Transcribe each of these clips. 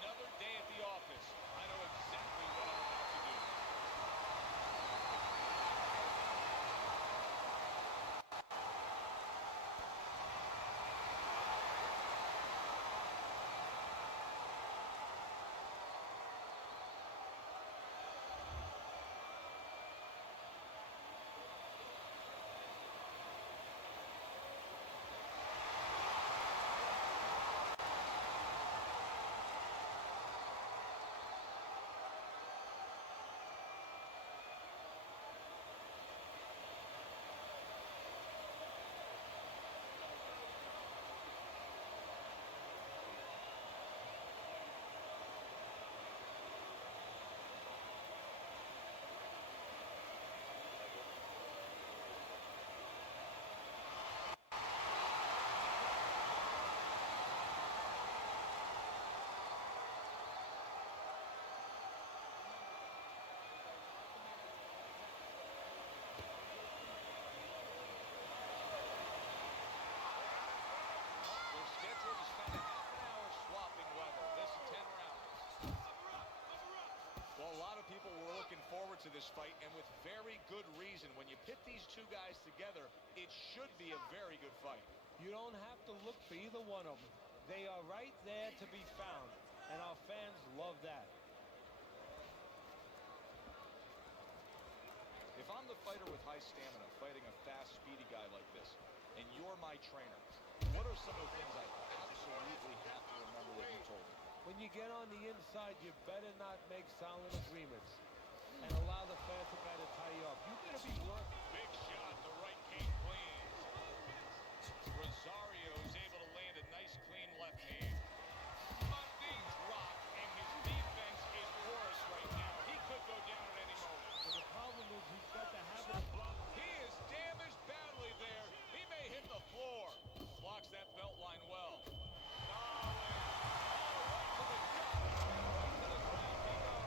another day at the office. I know exactly what I'm about to do. Scheduled to spend a half an hour swapping weather. This 10 rounds. Well, a lot of people were looking forward to this fight, and with very good reason. When you pit these two guys together, it should be a very good fight. You don't have to look for either one of them. They are right there to be found, and our fans love that. If I'm the fighter with high stamina fighting a fast, speedy guy like this, and you're my trainer, what are some of the things I absolutely have to remember that you told me? When you get on the inside, you better not make silent agreements and allow the fans to kind of tie you up. You better be working. Big shot, the right cane cleans. Rosario is able to land a nice, clean left hand. Munding's rock, and his defense is porous right now. He could go down at any moment. But the problem is he's got the habit of blocking. He is damaged badly there. He may hit the floor. Blocks that belt line well. Right to the gut. Right to the ground he goes.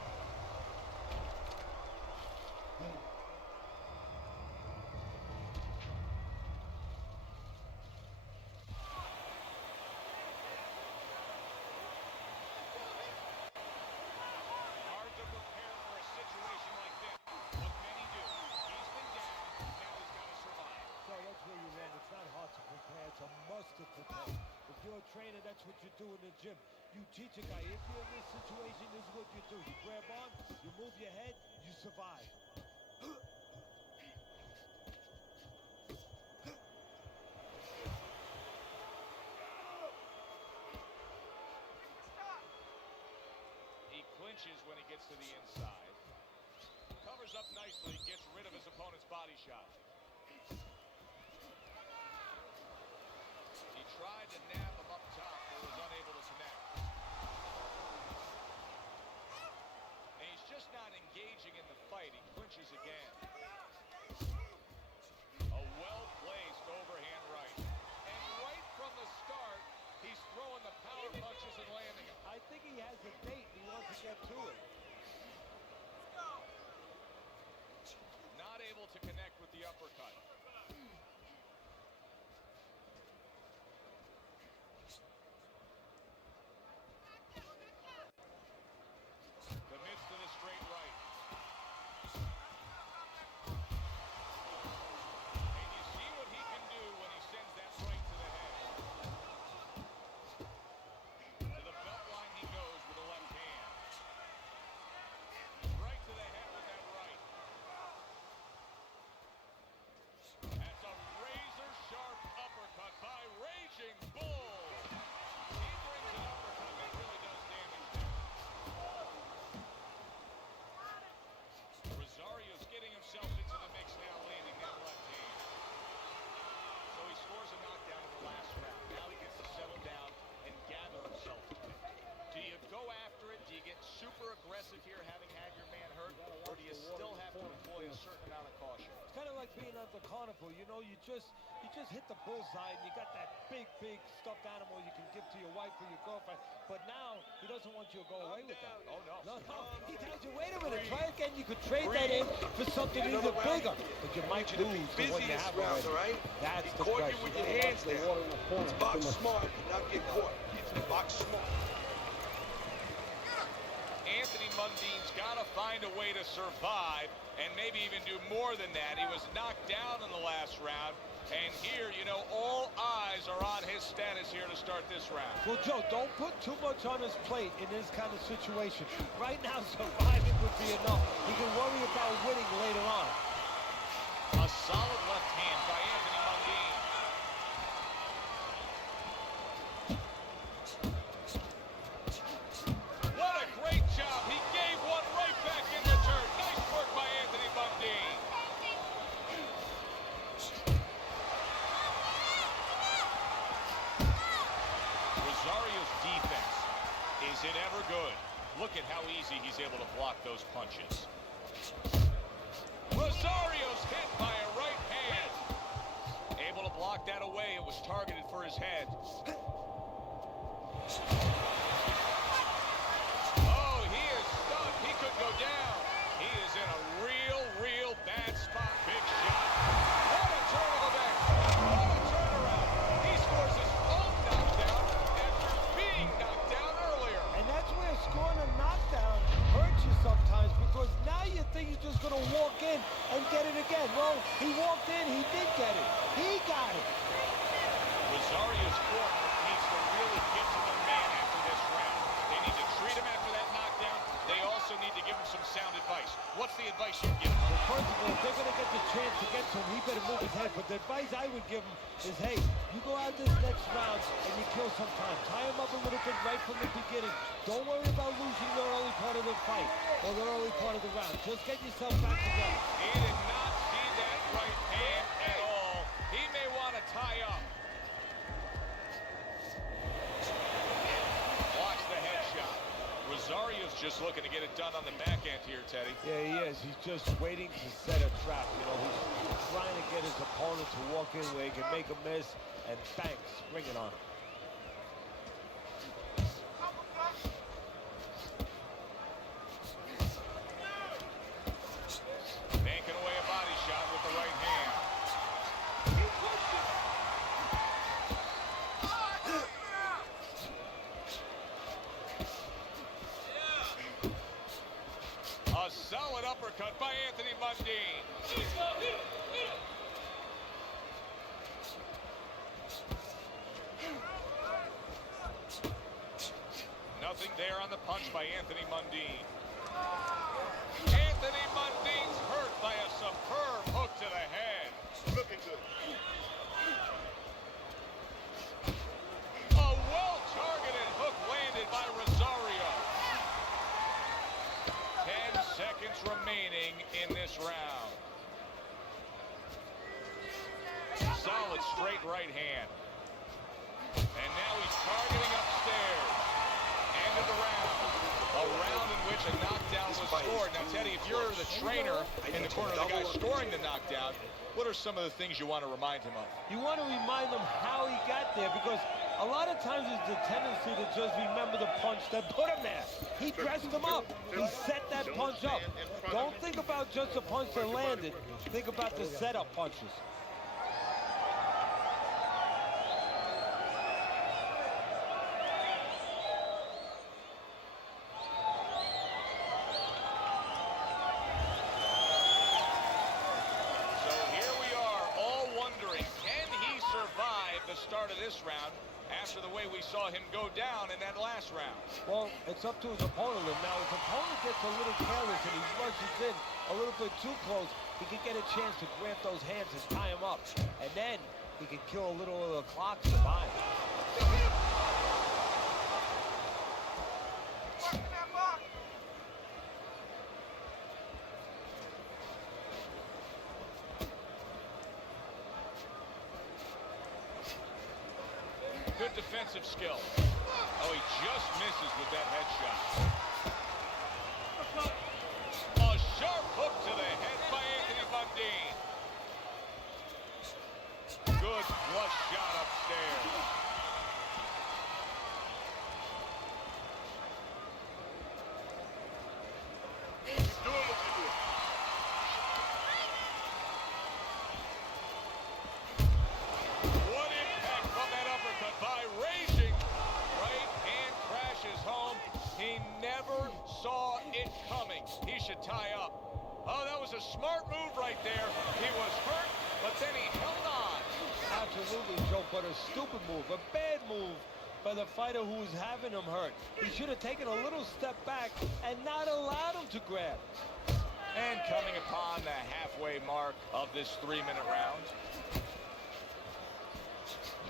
Hard to prepare for a situation like this. What can he do? He's been down. Now he's got to survive. So that's where you're wrong. It's not hard to prepare. It's a must to prepare. If you're a trainer, that's what you do in the gym. You teach a guy, if you're in this situation, this is what you do. You grab on, you move your head, you survive. He clinches when he gets to the inside. Covers up nicely, gets rid of his opponent's body shot. He tried to nab him up top, but was unable to connect. And he's just not engaging in the fight. He clinches again. A well-placed overhand right. And right from the start, he's throwing the power punches and landing them. I think he has a date and he wants to get to it. Not able to connect with the uppercut. Commits to the straight right. And you see what he can do when he sends that right to the head. To the belt line he goes with the left hand. Right to the head with that right. That's a razor-sharp uppercut by Raging Bull. He brings an uppercut that really does damage there. Rosario's getting himself into the mix now, landing that left hand. So he scores a knockdown in the last round. Now he gets to settle down and gather himself a bit. Do you go after it? Do you get super aggressive here, having had your man hurt? Or do you still have to employ a certain amount of caution? It's kind of like being at the carnival, you know, you just hit the bullseye and you got that big stuffed animal you can give to your wife or your girlfriend. But now he doesn't want you to go away with that. Oh no. No. He tells you, wait a minute, try again. You could trade that in for something even bigger. But you might lose the one you have already. Right? That's the Caught question. you with your hands down. It's box smart, not get caught. Box smart. Mundine's got to find a way to survive and maybe even do more than that. He was knocked down in the last round. And here, you know, all eyes are on his status here to start this round. Well, Joe, don't put too much on his plate in this kind of situation. Right now, surviving would be enough. He can worry about winning later on. A solid left hand by Anthony Mundine. What a great job. He gave one right back in return. Nice work by Anthony Mundine. Rosario's defense, is it ever good? Look at how easy he's able to block those punches. Rosario's hit by a right hand. Able to block that away. It was targeted for his head. Oh, he is stunned. He could go down. He is in a real bad spot. Big shot. What a turn of events. What a turnaround. He scores his own knockdown after being knocked down earlier. And that's where scoring a knockdown hurts you sometimes, because now you think you're just going to walk in and get it again. Well, he walked in, he did get it. He got it. Rosario's corner needs to really get to the man after this round. They need to treat him after that knockdown. They also need to give him some sound advice. What's the advice you give him? Well, first of all, if they're going to get the chance to get to him, he better move his head. But the advice I would give him is, hey, you go out this next round and you kill some time. Tie him up a little bit right from the beginning. Don't worry about losing the early part of the fight or the early part of the round. Just get yourself back together. He did not see that right hand at all. He may want to tie up. Watch the headshot. Rosario's just looking to get it done on the back end here, Teddy. Yeah, he is. He's just waiting to set a trap. You know, he's trying to get his opponent to walk in where he can make a miss and bang, spring it on him. Banking away a body shot with the right hand. A solid uppercut by Anthony Mundine. Nothing there on the punch by Anthony Mundine. Anthony Mundine's hurt by a superb hook to the head. Looking good. A well-targeted hook landed by Rosario. 10 seconds remaining in this round. Solid straight right hand. And now he's targeting upstairs. End of the round. A round in which a knockdown was scored. Now, Teddy, if you're the trainer in the corner of the guy scoring the knockdown, what are some of the things you want to remind him of? You want to remind him how he got there, because a lot of times it's the tendency to just remember the punch that put him there. He dressed him up. He set that punch up. Don't think about just the punch that landed. Think about the setup punches. The start of this round after the way we saw him go down in that last round. Well, it's up to his opponent. Now, his opponent gets a little careless and he rushes in a little bit too close. He can get a chance to grab those hands and tie him up. And then he can kill a little of the clock survive. Good defensive skill. Oh, he just misses with that headshot. A sharp hook to the head by Anthony Mundine. Good flush shot upstairs. Doing what you do. What impact from that uppercut by raging right hand crashes home. saw it coming. He should tie up. Oh, that was a smart move right there. He was hurt, but then he held on. Absolutely, Joe, but a stupid move, a bad move by the fighter who was having him hurt. He should have taken a little step back and not allowed him to grab. And coming upon the halfway mark of this 3-minute round.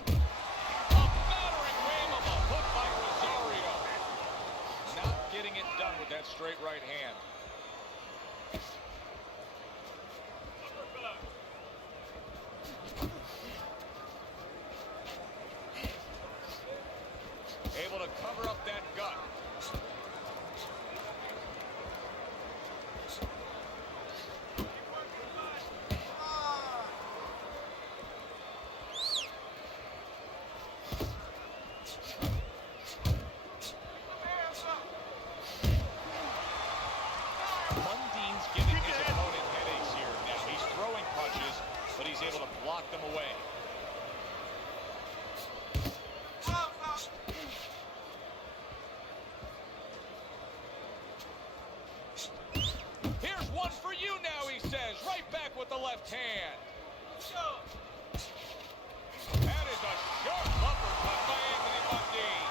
A battering ram of a hook by Rosario. Not getting it done with that straight right hand. Able to cover up that gut. Mundine's giving his opponent headaches here. Now he's throwing punches, but he's able to block them away. Here's one for you now, he says, right back with the left hand. That is a sharp uppercut by Anthony Mundine.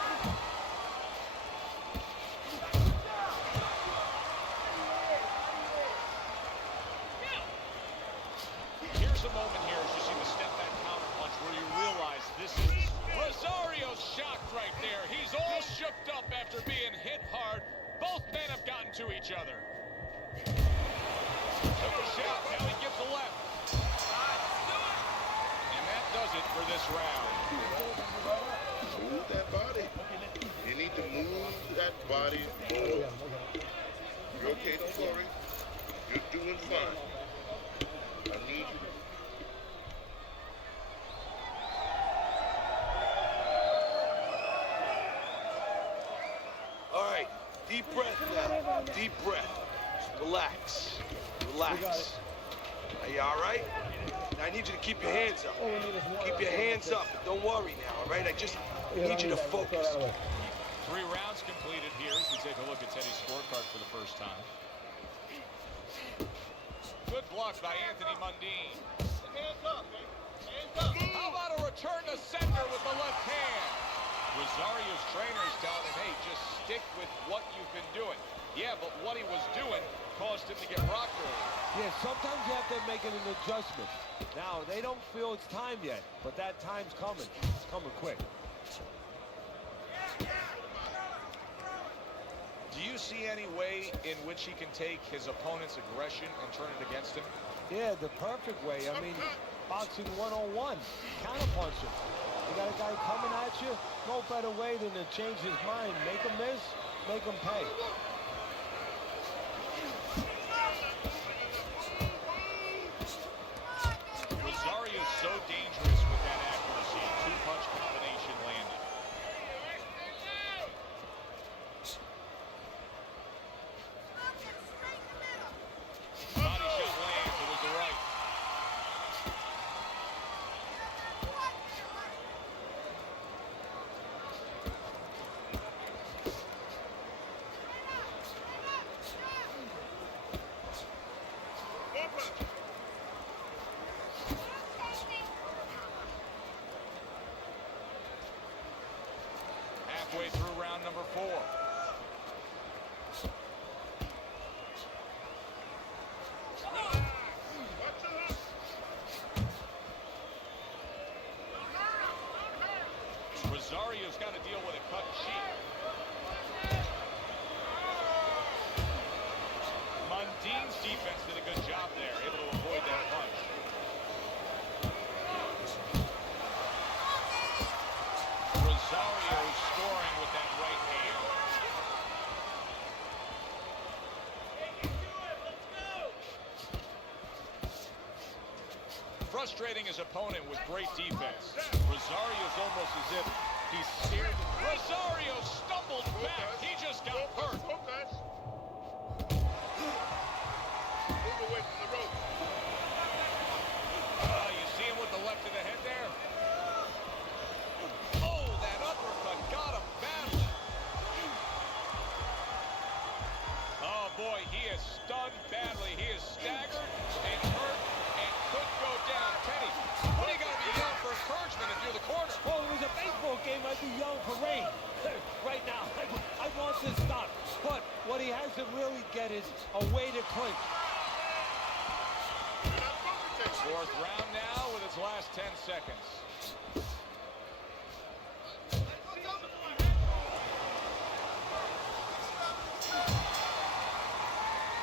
Here's a moment here as you see the step back counter punch where you realize this is Rosario's shocked right there. He's all shooked up after being hit hard. Both men have gotten to each other. Took a shot, now he gives a left. And that does it for this round. Move that body. You need to move that body more. You're okay, don't worry. You're doing fine. I need you. All right, deep breath now. Deep breath. Relax. Relax. Are you all right? Now I need you to keep your hands up. Keep your hands up. Don't worry now, all right? I just need you to focus. 3 rounds completed here as we take a look at Teddy's scorecard for the first time. Good block by Anthony Mundine. Hands up, man. Hands up. How about a return to sender with the left hand? Rosario's trainer is telling him, hey, just stick with what you've been doing. Yeah, but what he was doing caused him to get rocked earlier. Yeah, sometimes you have to make it an adjustment. Now, they don't feel it's time yet, but that time's coming. It's coming quick. Do you see any way in which he can take his opponent's aggression and turn it against him? Yeah, the perfect way. I mean, boxing 101, counterpunch him. You got a guy coming at you, no better way than to change his mind. Make him miss, make him pay. Rosario's so dangerous with that accuracy. 2-punch combination landed. Body shot lands. It was the right. Halfway through round number 4. Rosario's got to deal with a cut cheek. Mundine's defense did a good job there, able to avoid that punch. Rosario scoring with that right hand. Frustrating his opponent with great defense. Rosario's almost as if he's scared. Rosario stumbled back. He just got hurt. Focus. Move away from the rope. You see him with the left to the head there? Oh, that uppercut got him badly. yelling for rain. Right now, I want this stop. But what he has to really get is a way to clinch. Fourth round now with its last 10 seconds.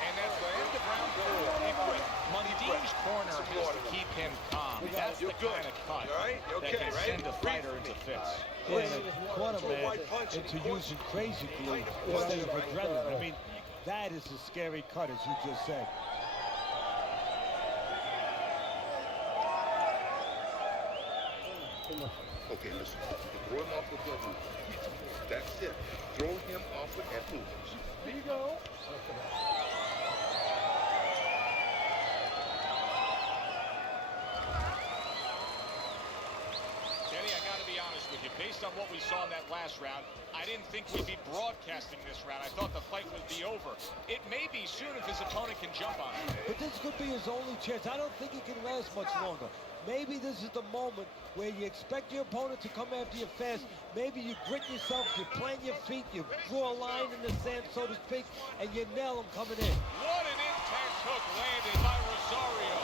And that's the end of round 4. Mundine's corner has to keep him calm. That's the kind of cut that can send a fighter into fits. Yeah, caught him, man, into using crazy glue instead of adrenaline. I mean, that is a scary cut, as you just said. Okay, listen. Throw him off with your move. That's it. Throw him off with that move. There you go. Kenny, I got to be honest with you. Based on what we saw in that last round, I didn't think we'd be broadcasting this round. I thought the fight would be over. It may be soon if his opponent can jump on him. But this could be his only chance. I don't think he can last much longer. Maybe this is the moment where you expect your opponent to come after you fast. Maybe you grit yourself, you plant your feet, you draw a line in the sand, so to speak, and you nail him coming in. What an intense hook landed by Rosario.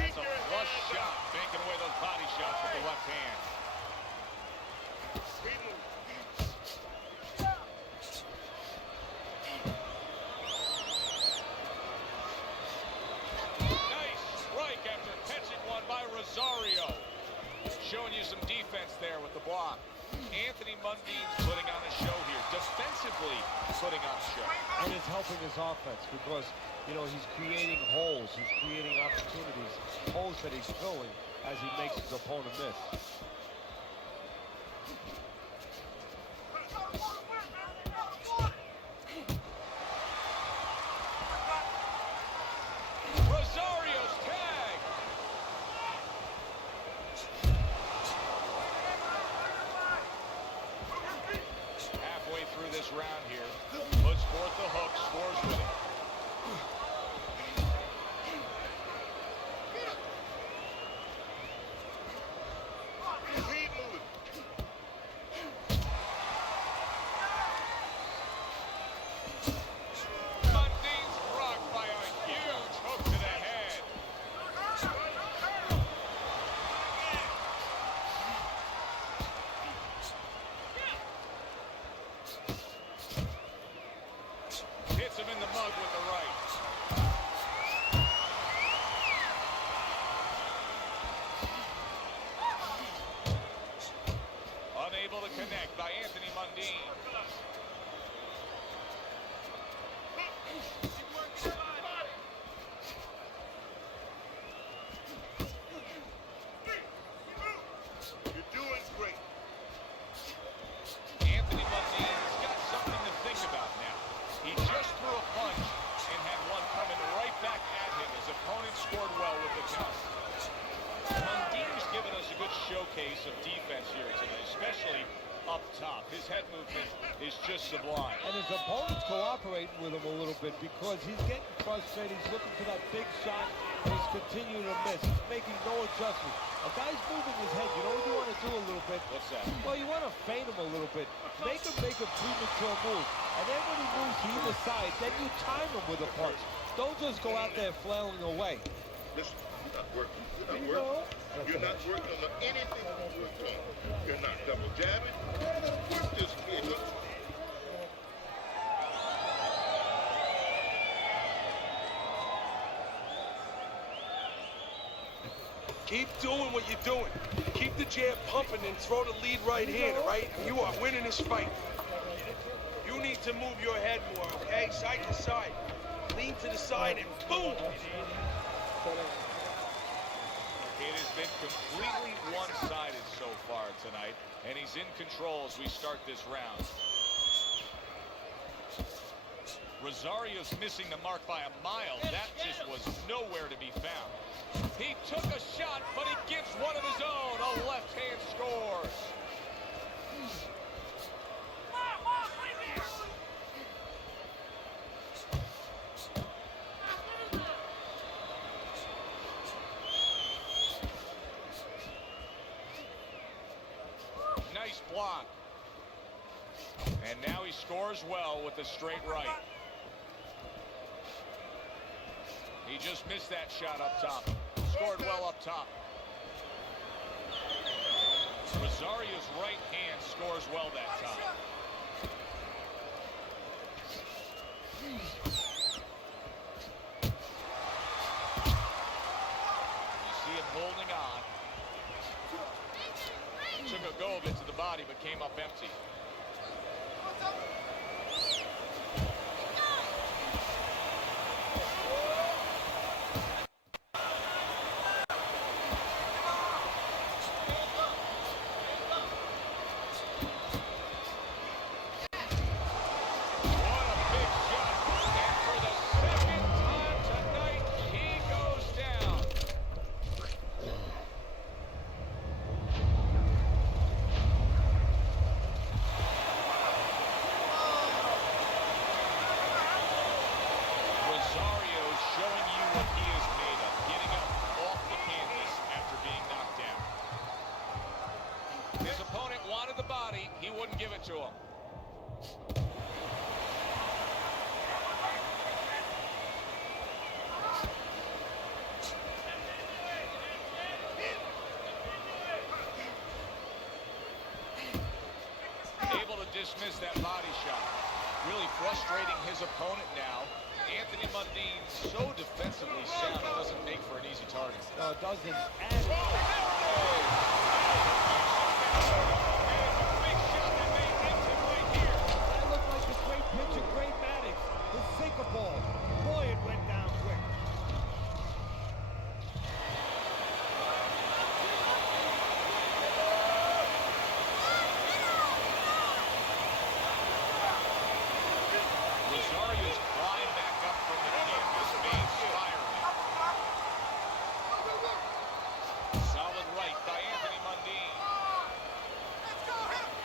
That's a flush shot, making away those body shots with the left hand. Nice strike after catching one by Rosario. Showing you some defense there with the block. Anthony Mundine's putting on a show here. Defensively putting on a show. And it's helping his offense because, you know, he's creating holes. He's creating opportunities, holes that he's filling as he makes his opponent miss. Rosario's tag. Halfway through this round here, puts forth the hook, scores with it. Keep moving. Mundine's blocked by a huge hook to the head. Hits him in the mug with the right. Unable to connect by Anthony Mundine. You're doing great. Anthony Mundine's got something to think about now. He just threw a punch and had one coming right back at him. His opponent scored well with the counter. Mundine's given us a good showcase of defense here today, especially up top. His head movement is just sublime. And his opponent's cooperating with him a little bit because he's getting frustrated. He's looking for that big shot, and he's continuing to miss. He's making no adjustments. A guy's moving his head. You know what you want to do a little bit? What's that? Well, you want to feint him a little bit. Make him make a premature move. And then when he moves to either side, then you time him with a punch. Don't just go out there flailing away. Listen, you're not working. You're not working. You're not working on anything you work on. You're not double jabbing. Work this kid. Keep doing what you're doing. Keep the jab pumping and throw the lead right hand, all right? You are winning this fight. You need to move your head more, okay? Side to side. Lean to the side and boom! It has been completely one-sided so far tonight, and he's in control as we start this round. Rosario's missing the mark by a mile. That just was nowhere to be found. He took a shot, but he gives one of his own. A left hand scores. scores well with a straight right. He just missed that shot up top. Scored well up top. Rosario's right hand scores well that time. You see him holding on. Took a go of it to the body, but came up empty. Give it to him. Able to dismiss that body shot. Really frustrating his opponent now. Anthony Mundine so defensively sound, it doesn't make for an easy target. No, it doesn't. Ball. Boy, it went down quick. Rosario's climbed back up from the canvas, main firing. Solid right by Anthony Mundine. Let's go, hit him!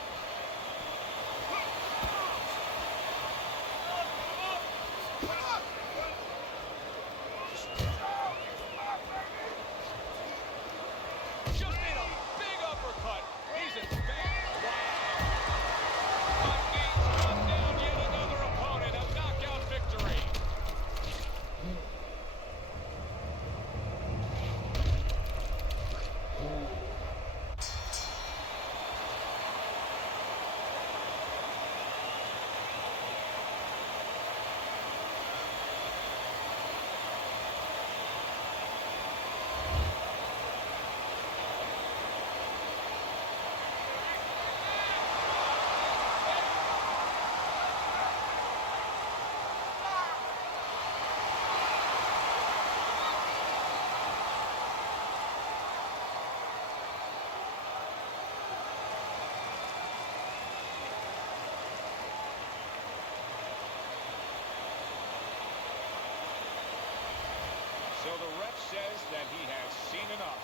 So the ref says that he has seen enough.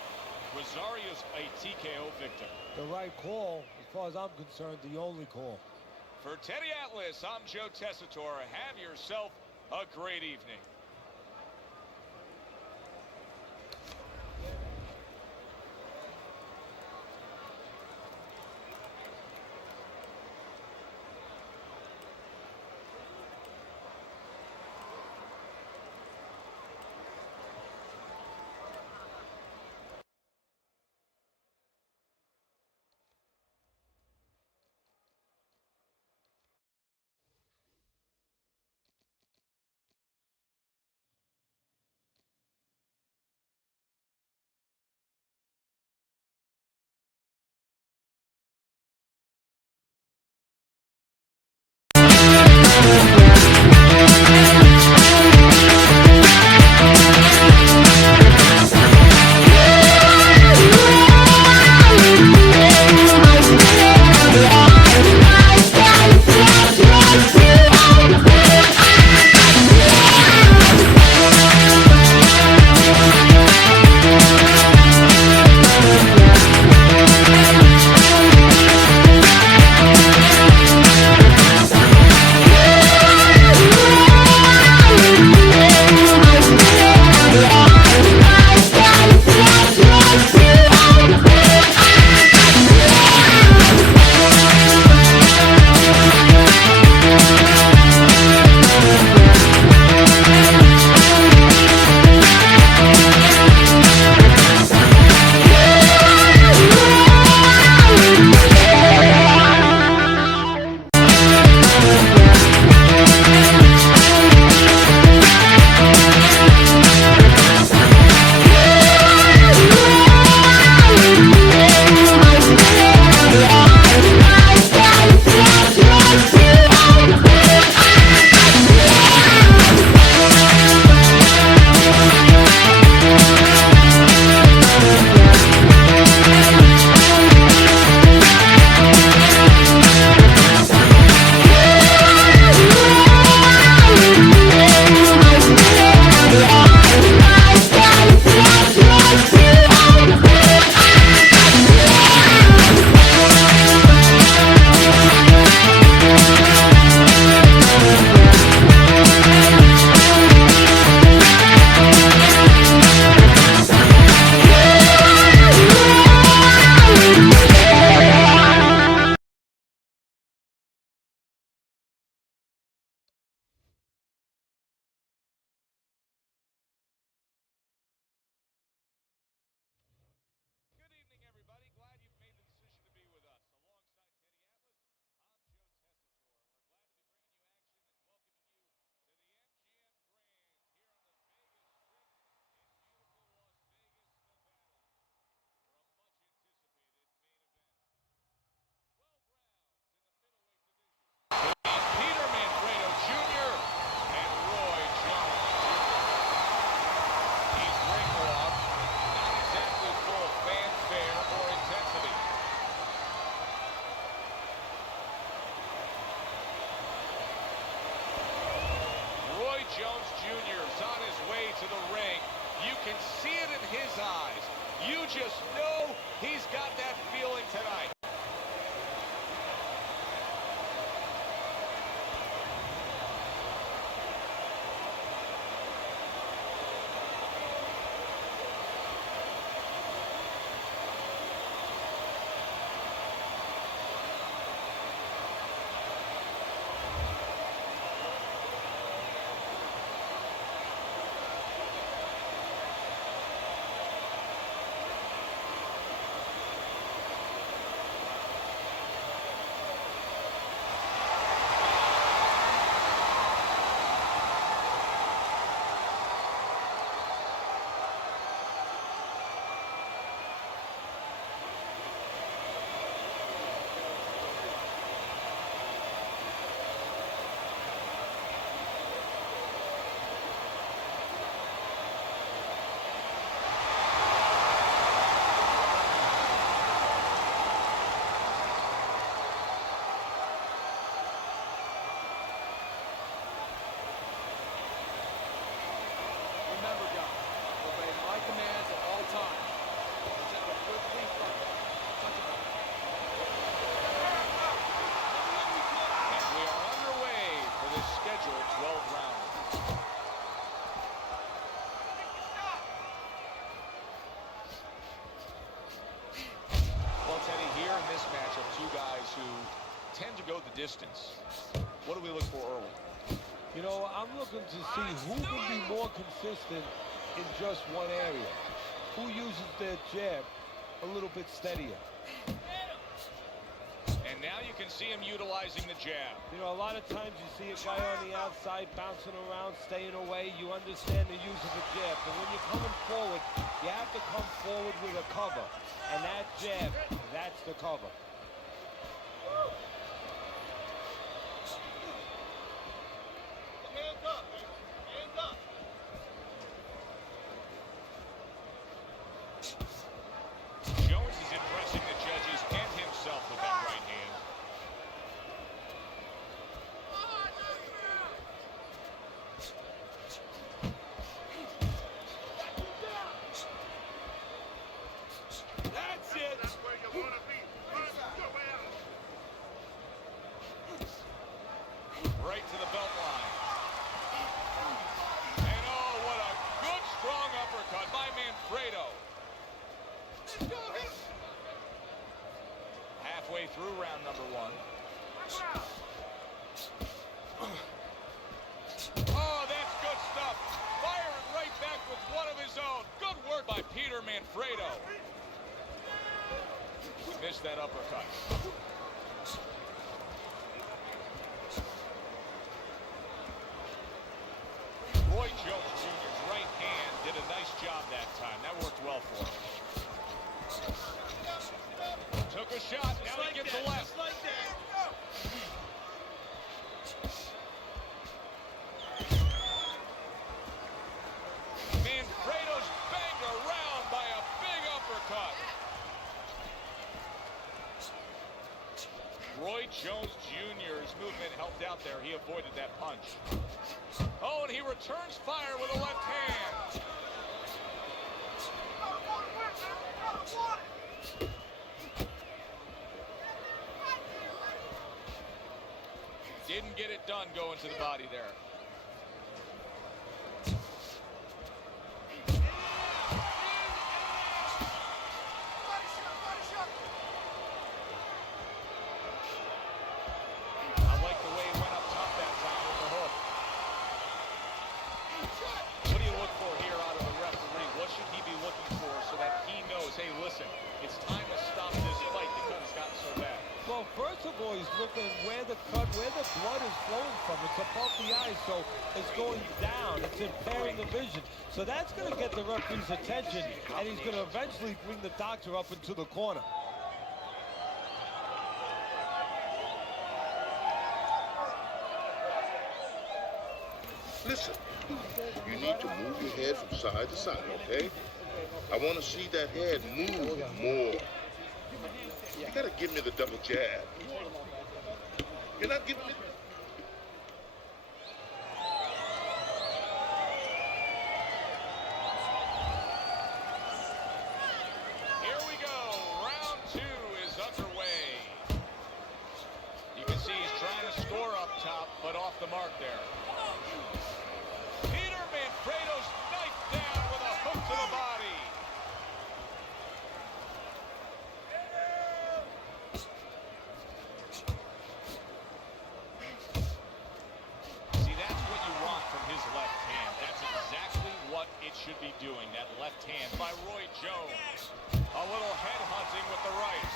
Rosario's a TKO victim. The right call, as far as I'm concerned, the only call. For Teddy Atlas, I'm Joe Tessitore. Have yourself a great evening. just know he's got that feeling tonight. Remember, guys, obey my commands at all times. Protect a good clean front. Touch it back. And we are underway for this scheduled 12 rounds. Well, Teddy, here in this matchup, two guys who tend to go the distance. What do we look for early? You know, I'm looking to see who can be more consistent in just one area. Who uses their jab a little bit steadier. And now you can see him utilizing the jab. You know, a lot of times you see a guy on the outside bouncing around, staying away. You understand the use of a jab. But when you're coming forward, you have to come forward with a cover. And that jab, that's the cover. Jones is impressing the judges and himself with that right hand. That's it. That's where you want to be. Run your way out. Right to the belt line. And oh, what a good strong uppercut by Manfredo. Halfway through round number one. Oh, that's good stuff. Firing right back with one of his own. Good work by Peter Manfredo. Missed that uppercut. Roy Jones Jr.'s right hand did a nice job that time. That worked well for him. Took a shot. Now he gets a left. Manfredo's banged around by a big uppercut. Roy Jones Jr.'s movement helped out there. He avoided that punch. Oh, and he returns fire with a left hand. Didn't get it done going to the body there. I like the way he went up top that time with the hook. What do you look for here out of the referee? What should he be looking for so that he knows, hey, listen, it's time to stop this fight because it's gotten so bad? Well, first of all, he's looking where the blood is flowing from. It's above the eye, so it's going down. It's impairing the vision. So that's going to get the referee's attention, and he's going to eventually bring the doctor up into the corner. Listen, you need to move your head from side to side, okay? I want to see that head move more. You got to give me the double jab. You're not giving me... mark there. Peter Manfredo's knifed down with a hook to the body. See, that's what you want from his left hand. That's exactly what it should be doing. That left hand by Roy Jones. A little head hunting with the right.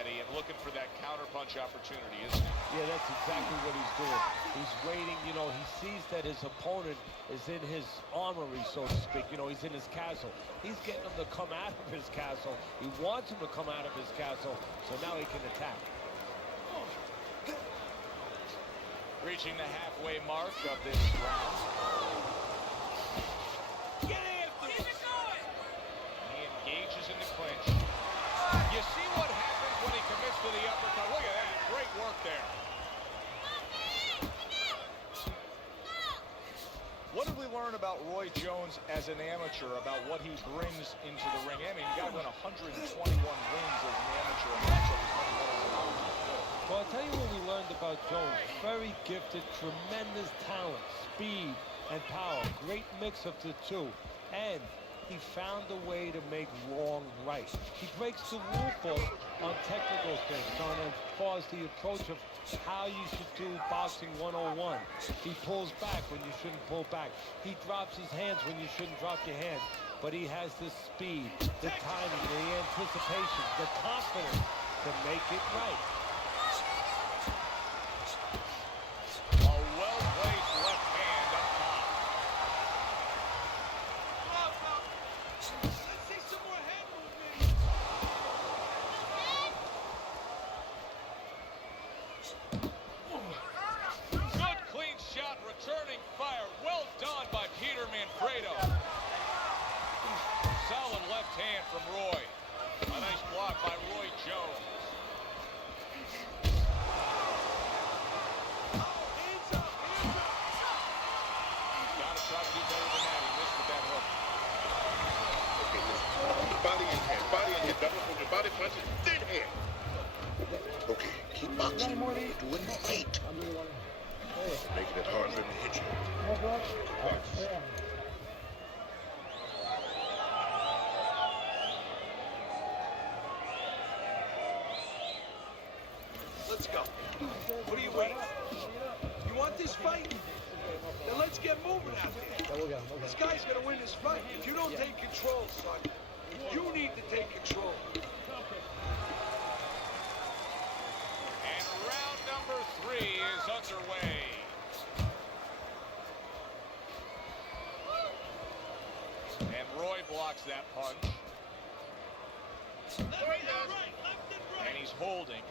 And looking for that counterpunch opportunity, isn't he? Yeah, that's exactly what he's doing. He's waiting, you know, he sees that his opponent is in his armory, so to speak. You know, he's in his castle. He's getting him to come out of his castle. He wants him to come out of his castle, so now he can attack. Reaching the halfway mark of this round. Get after it! He engages in the clinch. You see what happens when he commits to the uppercut. Look at that. Great work there. What did we learn about Roy Jones as an amateur, about what he brings into the ring? I mean, the guy won 121 wins as an amateur. And that's what he's won as an amateur. Well, I'll tell you what we learned about Jones. Very gifted, tremendous talent, speed, and power. Great mix of the two. And he found a way to make wrong right. He breaks the rule book on technical things, on as far as the approach of how you should do boxing 101. He pulls back when you shouldn't pull back. He drops his hands when you shouldn't drop your hands. But he has the speed, the timing, the anticipation, the confidence to make it right. A well-placed left hand up top. Let's see some more head movement. Good clean shot, returning fire. Well done by Peter Manfredo. Solid left hand from Roy. A nice block by Roy Jones. Gotta try to do better than that. He missed with that hook. Okay, listen. Body in hand, body in hand. Double from your body punches, then hand. Okay, keep boxing. You're doing great. Making it hard for him to hit you. Box. Let's go. What are you waiting for? You want this fight? Then let's get moving out there. This guy's gonna win this fight. If you don't take control, son, you need to take control. And round number 3 is underway. And Roy blocks that punch. And he's holding.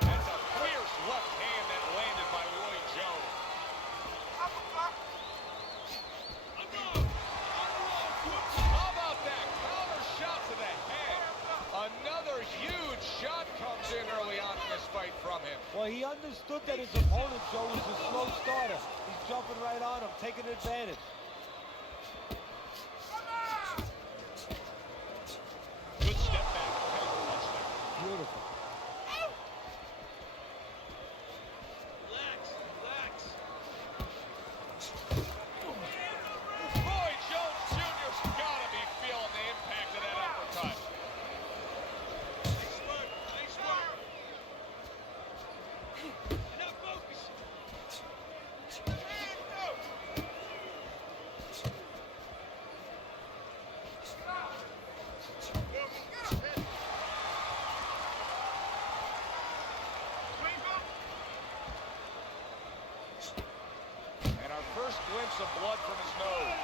That's a fierce left hand that landed by Roy Jones. How about that counter shot to the head? Another huge shot comes in early on in this fight from him. Well, he understood that his opponent, Joe, was a slow starter. He's jumping right on him, taking advantage. Good step back. Counter-punch there. Beautiful. Relax. Roy Jones Jr.'s gotta be feeling the impact of that uppercut. Nice work. Now focus. And our first glimpse of blood from his nose.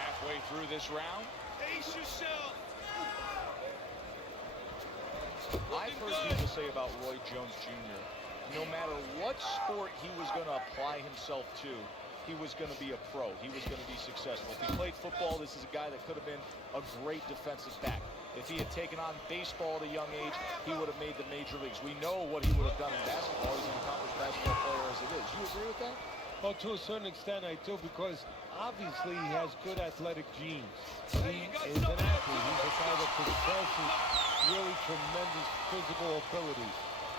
After halfway through this round. Pace yourself. I've heard people say about Roy Jones Jr., no matter what sport he was going to apply himself to, he was going to be a pro. He was going to be successful. If he played football, this is a guy that could have been a great defensive back. If he had taken on baseball at a young age, he would have made the major leagues. We know what he would have done in basketball. He's an accomplished basketball player as it is. You agree with that? Well, to a certain extent, I do, because obviously he has good athletic genes. He is an athlete. He's a guy that possesses really tremendous physical abilities.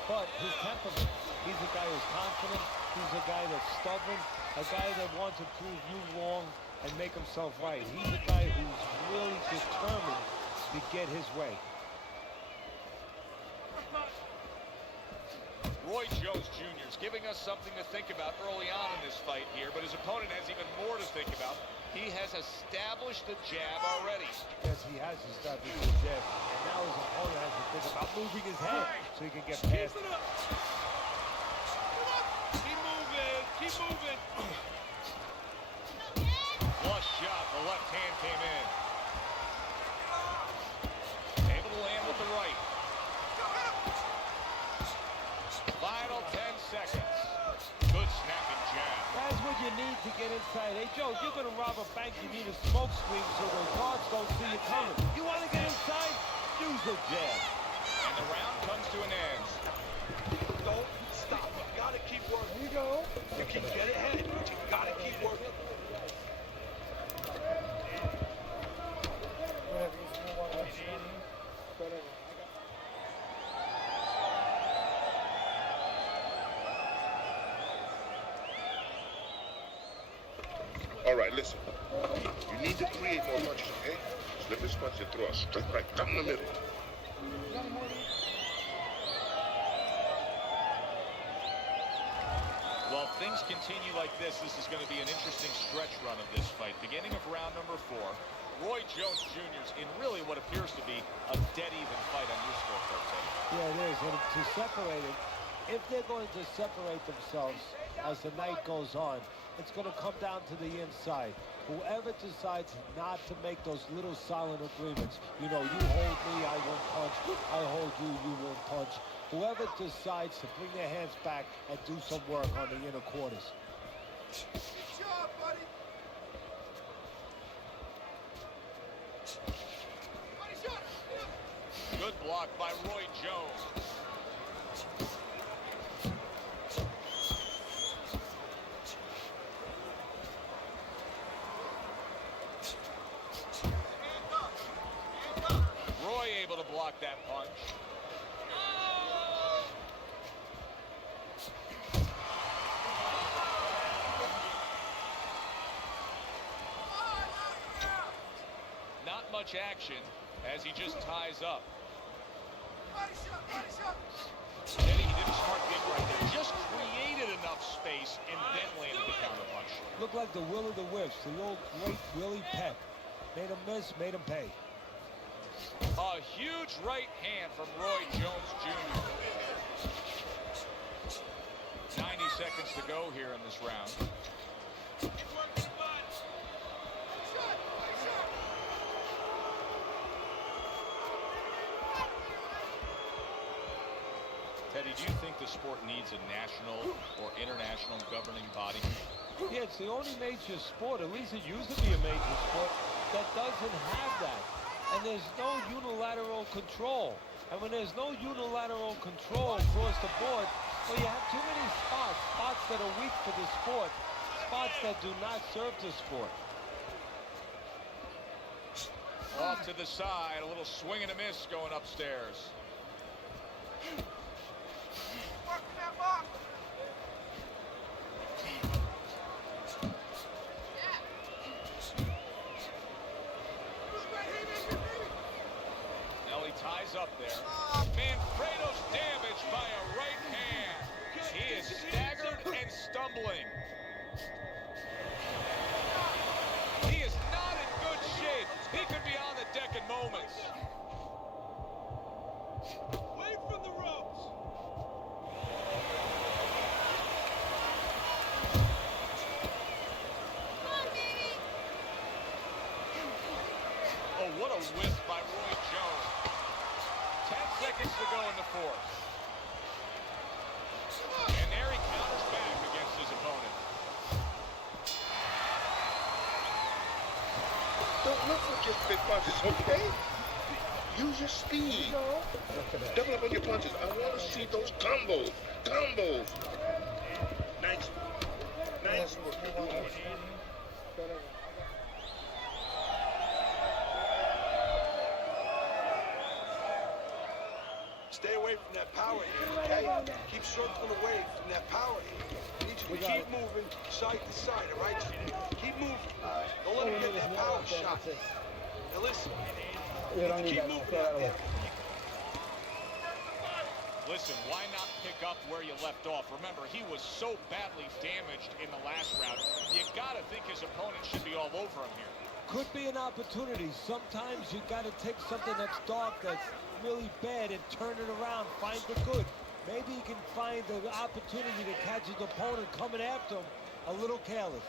But his temperament, he's a guy who's confident. He's a guy that's stubborn, a guy that wants to prove you wrong and make himself right. He's a guy who's really determined to get his way. Roy Jones Jr. is giving us something to think about early on in this fight here, but his opponent has even more to think about. He has established the jab already. Yes, he has established the jab, and now his opponent has to think about moving his head so he can get past it. Keep moving. Keep moving. Flush shot. The left hand came in. Able to land with the right. Final 10 seconds. Good snapping jab. That's what you need to get inside. Hey, Joe, you're going to rob a bank. You need a smoke screen so the guards don't see you coming. You want to get inside? Use the jab. And the round comes to an end. Don't stop. You gotta keep working. Here you go. You can get ahead, but you gotta keep working. All right, listen. You need to create more punches, okay? Slip his punch and throw a straight right down the middle. Well, if things continue like this is going to be an interesting stretch run of this fight. Beginning of round number 4, Roy Jones Jr.'s in really what appears to be a dead-even fight on your scorecard, Ted. Yeah, it is. And to separate it, if they're going to separate themselves as the night goes on, it's going to come down to the inside. Whoever decides not to make those little silent agreements, you know, you hold me, I won't punch, I hold you, you won't punch. Whoever decides to bring their hands back and do some work on the inner quarters. Good job, buddy. Good block by Roy Jones. Roy able to block that punch. Not much action as he just ties up. Eddie, he did a smart thing right there. Just created enough space and then landed the counter punch. Looked like the will of the wisps, the old great Willie Peck. Made him miss, made him pay. A huge right hand from Roy Jones Jr. 90 seconds to go here in this round. Teddy, do you think the sport needs a national or international governing body? Yeah, it's the only major sport, at least it used to be a major sport, that doesn't have that. And there's no unilateral control. And when there's no unilateral control across the board, well, you have too many spots that are weak for the sport, spots that do not serve the sport. Off to the side, a little swing and a miss going upstairs. Ties up there. Manfredo's damaged by a right hand. He is staggered and stumbling. He is not in good shape. He could be on the deck in moments. Away from the ropes. minutes to go in the fourth. And there he counters back against his opponent. Don't look for just big punches, okay? Use your speed. Double up on your punches. I want to see those combos. Combos. Nice. Nice work. Stay away from that power hand, okay? Keep circling away from that power hand. I need you to keep moving side to side, all right? Keep moving. Don't let him get that power shot. Now listen, you need to keep moving out there. Listen, why not pick up where you left off? Remember, he was so badly damaged in the last round. You got to think his opponent should be all over him here. Could be an opportunity. Sometimes you got to take something that's dark, that's really bad, and turn it around, find the good. Maybe he can find the opportunity to catch his opponent coming after him a little careless.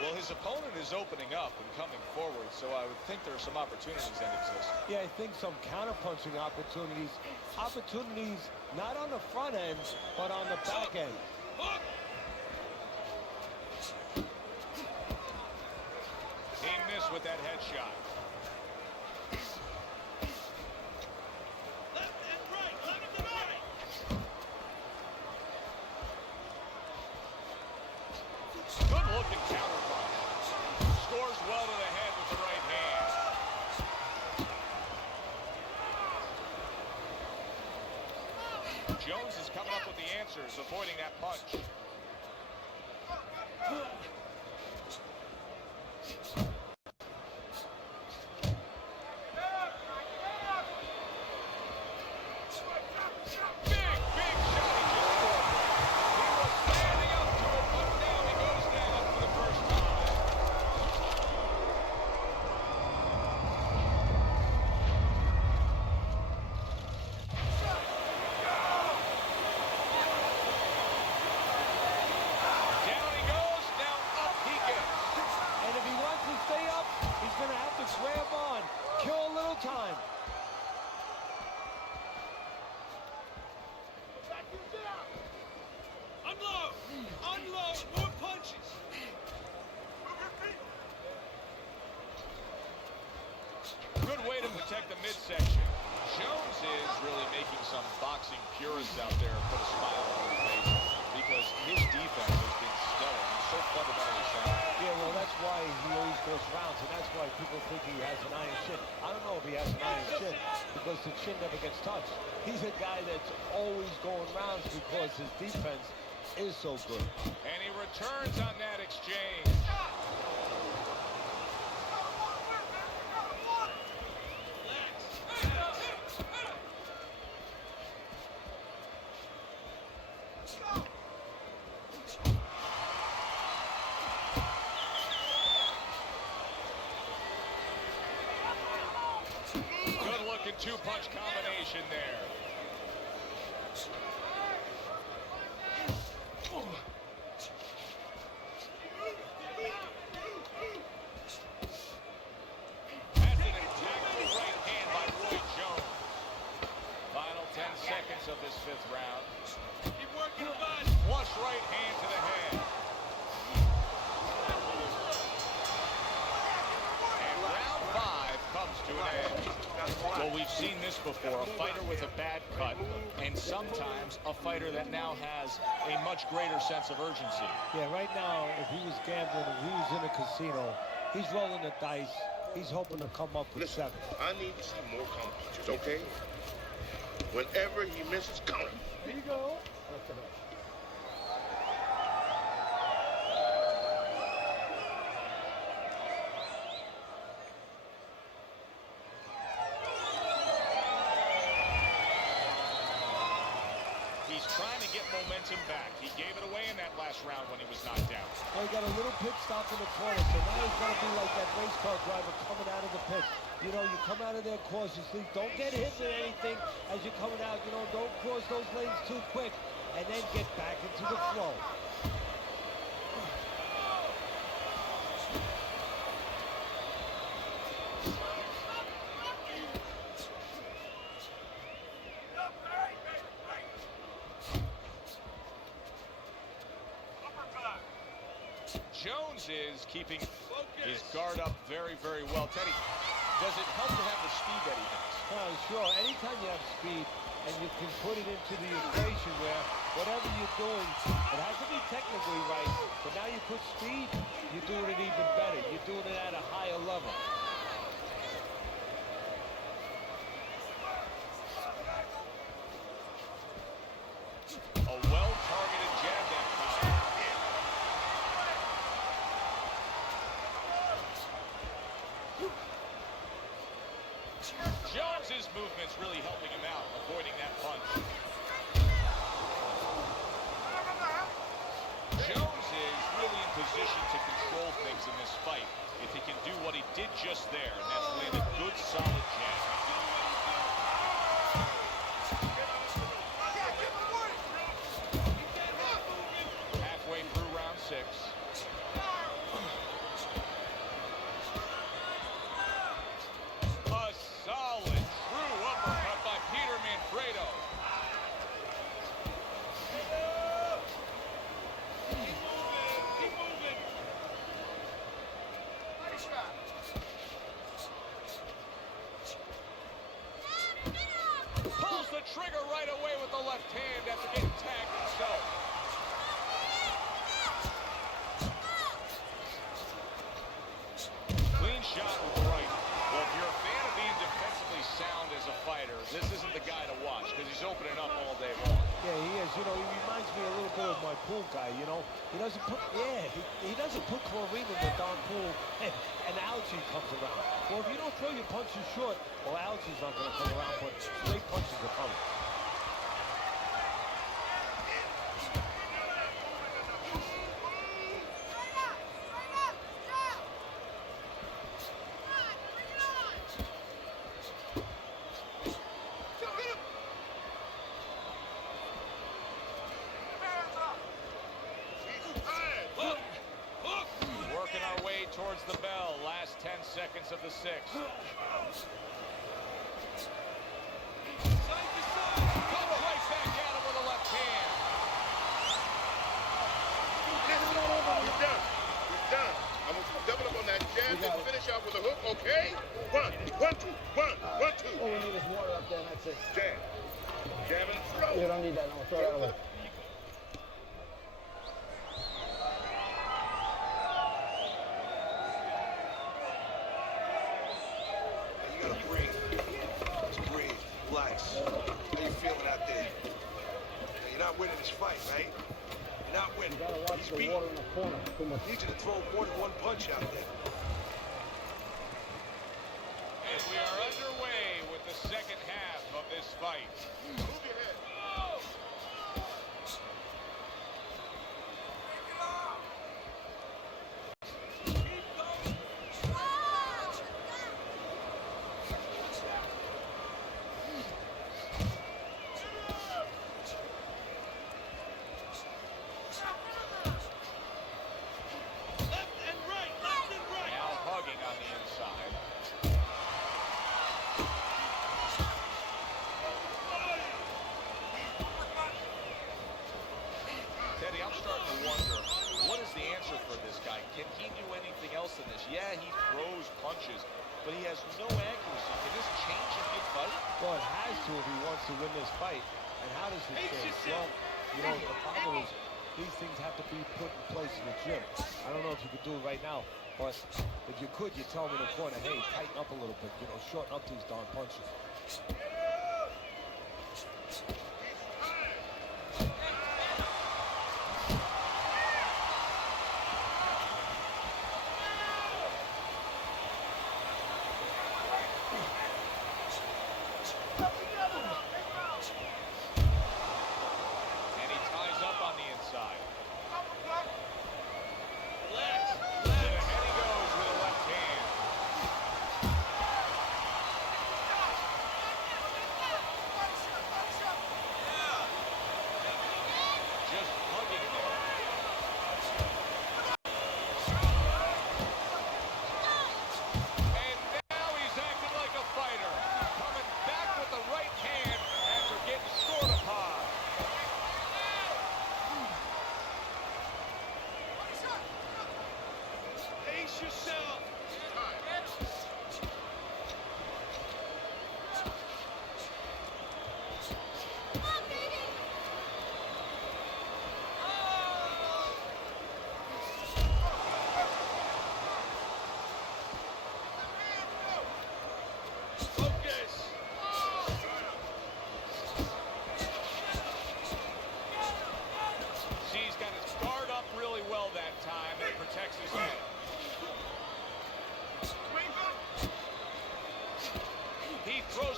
Well, his opponent is opening up and coming forward, so I would think there are some opportunities that exist. Yeah, I think some counter-punching opportunities. Opportunities not on the front end, but on the back end. He missed with that headshot. Good-looking counterpunch. Scores well to the head with the right hand. Jones is coming up with the answers, avoiding that punch. Good way to protect the midsection. Jones is really making some boxing purists out there put a smile on their face because his defense has been stellar. He's so fundamentally sound. Yeah, well, that's why he always goes rounds, and that's why people think he has an iron chin. I don't know if he has an iron chin because the chin never gets touched. He's a guy that's always going rounds because his defense is so good. And he returns on that exchange. Good-looking two-punch combination there. That's an impactful right hand by Roy Jones. Final 10 seconds of this fifth round. Keep working the body. Flush right hand to the head. And round 5 comes to an end. Well, we've seen this before, a fighter with a bad cut, and sometimes a fighter that now has a much greater sense of urgency. Yeah, right now, if he was gambling, if he was in a casino, he's rolling the dice. He's hoping to come up with 7. I need to see more comp punches, okay? Whenever he misses, count him. Here you go. He's trying to get momentum back. He gave it away in that last round when he was knocked down. Well, he got a little pit stop in the corner, so now he's going to be like that race car driver coming out of the pit. You know, you come out of there cautiously. Don't get hit with anything as you're coming out. You know, don't cross those lanes too quick, and then get back into the flow. Jones is keeping his guard up very, very well. Teddy, does it help to have the speed that he has? Sure. Anytime you have speed and you can put it into the equation where whatever you're doing, it has to be technically right, but now you put speed, you're doing it even better. You're doing it at a higher level. A well-targeted jab that time. Jones's movement's really helping him out, avoiding that punch. Jones is really in position to control things in this fight if he can do what he did just there, and that's land a good, solid jab. Halfway through round 6. A solid, true uppercut by Peter Manfredo. Pulls the trigger right away with the left hand after getting tagged himself. Clean shot with the right. Well, if you're a fan of being defensively sound as a fighter, this isn't the guy to watch because he's opening up all day long. Yeah, he is. You know, he reminds me a little bit of my pool guy, you know. He doesn't put, he doesn't put chlorine in the darn pool and algae comes around. Well, if you don't throw your punches short, well, algae's not going to come around, but straight punches are coming. Working our way towards the bell. Last 10 seconds of the 6th. Comes right back at him with a left hand. We're done. We're done. I'm going to double up on that jab and finish off with a hook, okay? 1, 2, 1, 1, 2. All we need is water up there, that's it. Jab. Jab and throw. You don't need that, no, throw that away. You gotta breathe. Just breathe. Relax. How you feeling out there? Now, you're not winning this fight, right? You're not winning. You gotta watch He's the beaten. water in the corner. Too much. I need you to throw more than one punch out there. And we are underway with the second half of this fight. Move your head. Now hugging on the inside. Teddy, I'm starting to wonder, what is the answer for this guy? Can he do anything else in this? Yeah, he throws punches, but he has no accuracy. Can this change in mid-fight? Well, it has to if he wants to win this fight. And how does it change? Well, you know, the problem is these things have to be put in place in the gym. I don't know if you could do it right now, but if you could, you tell him in the corner, hey, tighten up a little bit, you know, shorten up these darn punches. And he ties up on the inside. And ahead he goes with a left hand.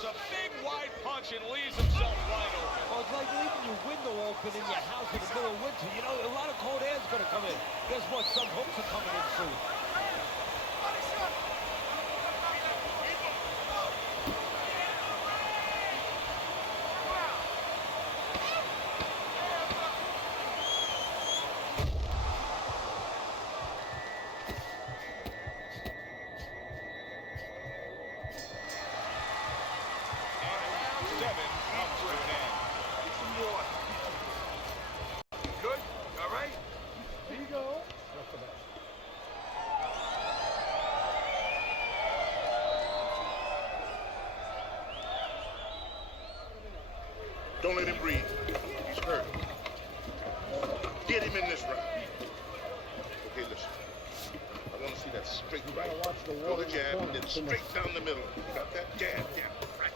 delivers a big wide punch and leaves himself wide open. Well, it's like leaving your window open in your house in the middle of winter. You know, a lot of cold air is going to come in. Guess what? Some hooks are coming in soon. Good? All right? Here you go. Don't let him breathe. He's hurt. Get him in this round. Okay, listen. I want to see that straight right. Watch the Go wall the in the jab, corner. then straight down the middle. You got that? Jab, jab, right.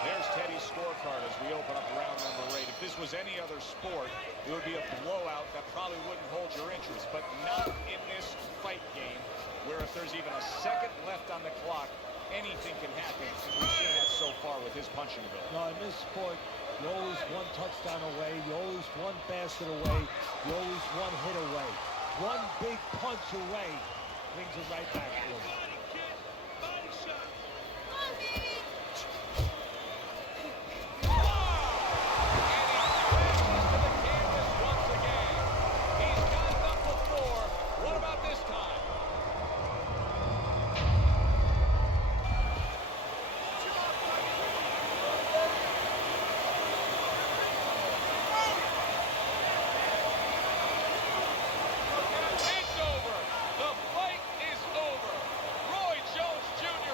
There's Teddy's scorecard as we open up round number 8. If this was any other sport, it would be a blowout that probably wouldn't hold your interest, but not in this fight game, where if there's even a second left on the clock, anything can happen. And we've seen that so far with his punching ability. No, in this sport, you're always one touchdown away. You're always one basket away. You're always one hit away. One big punch away brings it right back to him.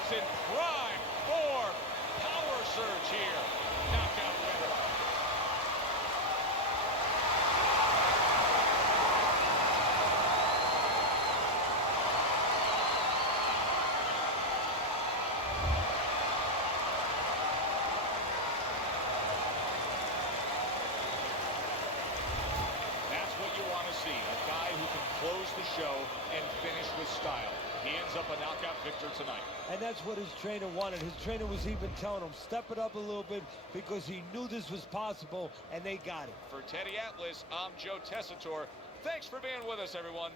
In prime form. Power surge here. Knockout winner. That's what you want to see. A guy who can close the show and finish with style. He ends up a knockout victor tonight. And that's what his trainer wanted. His trainer was even telling him, step it up a little bit, because he knew this was possible, and they got it. For Teddy Atlas, I'm Joe Tessitore. Thanks for being with us, everyone.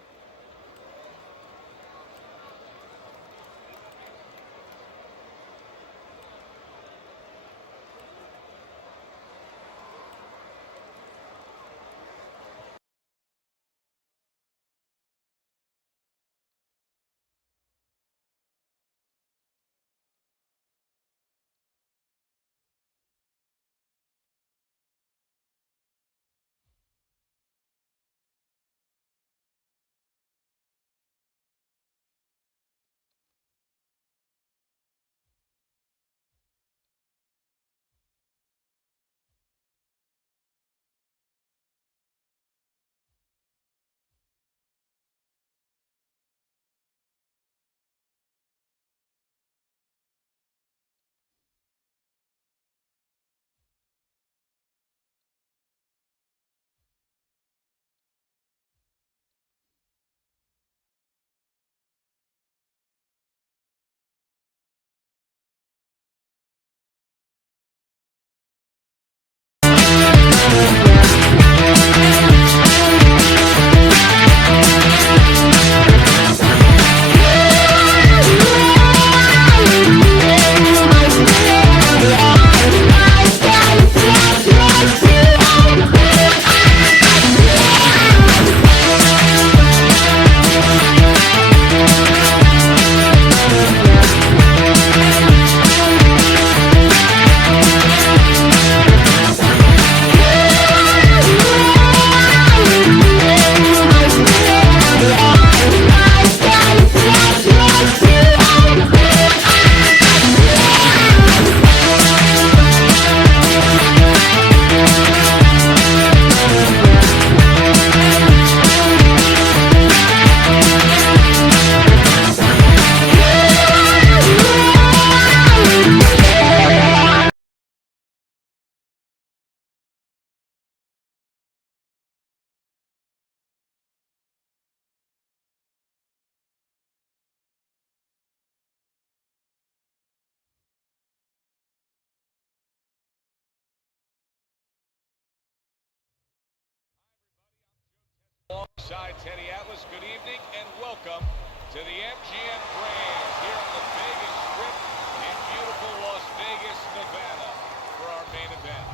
Alongside Teddy Atlas, good evening and welcome to the MGM Grand here on the Vegas Strip in beautiful Las Vegas, Nevada for our main event.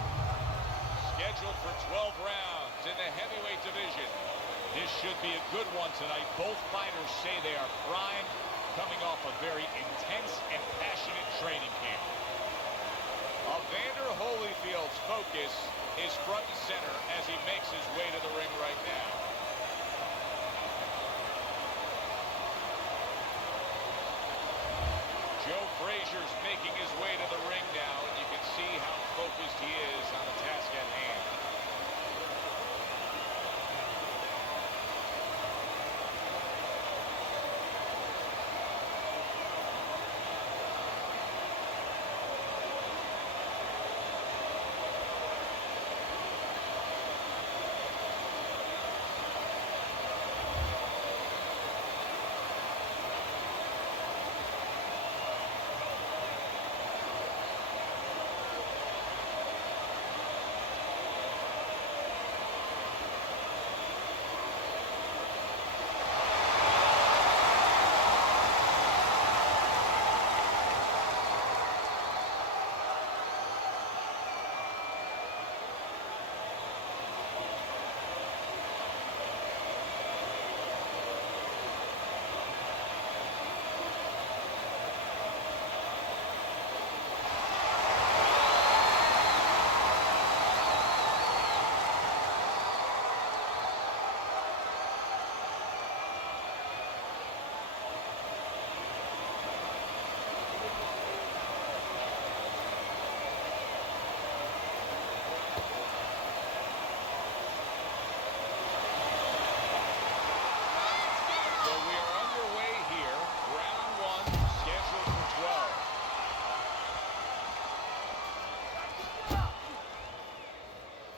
Scheduled for 12 rounds in the heavyweight division. This should be a good one tonight. Both fighters say they are primed, coming off a very intense and passionate training camp. Evander Holyfield's focus is front and center as he makes his way to the ring right now. Joe Frazier's making his way to the ring now, and you can see how focused he is on the task at hand.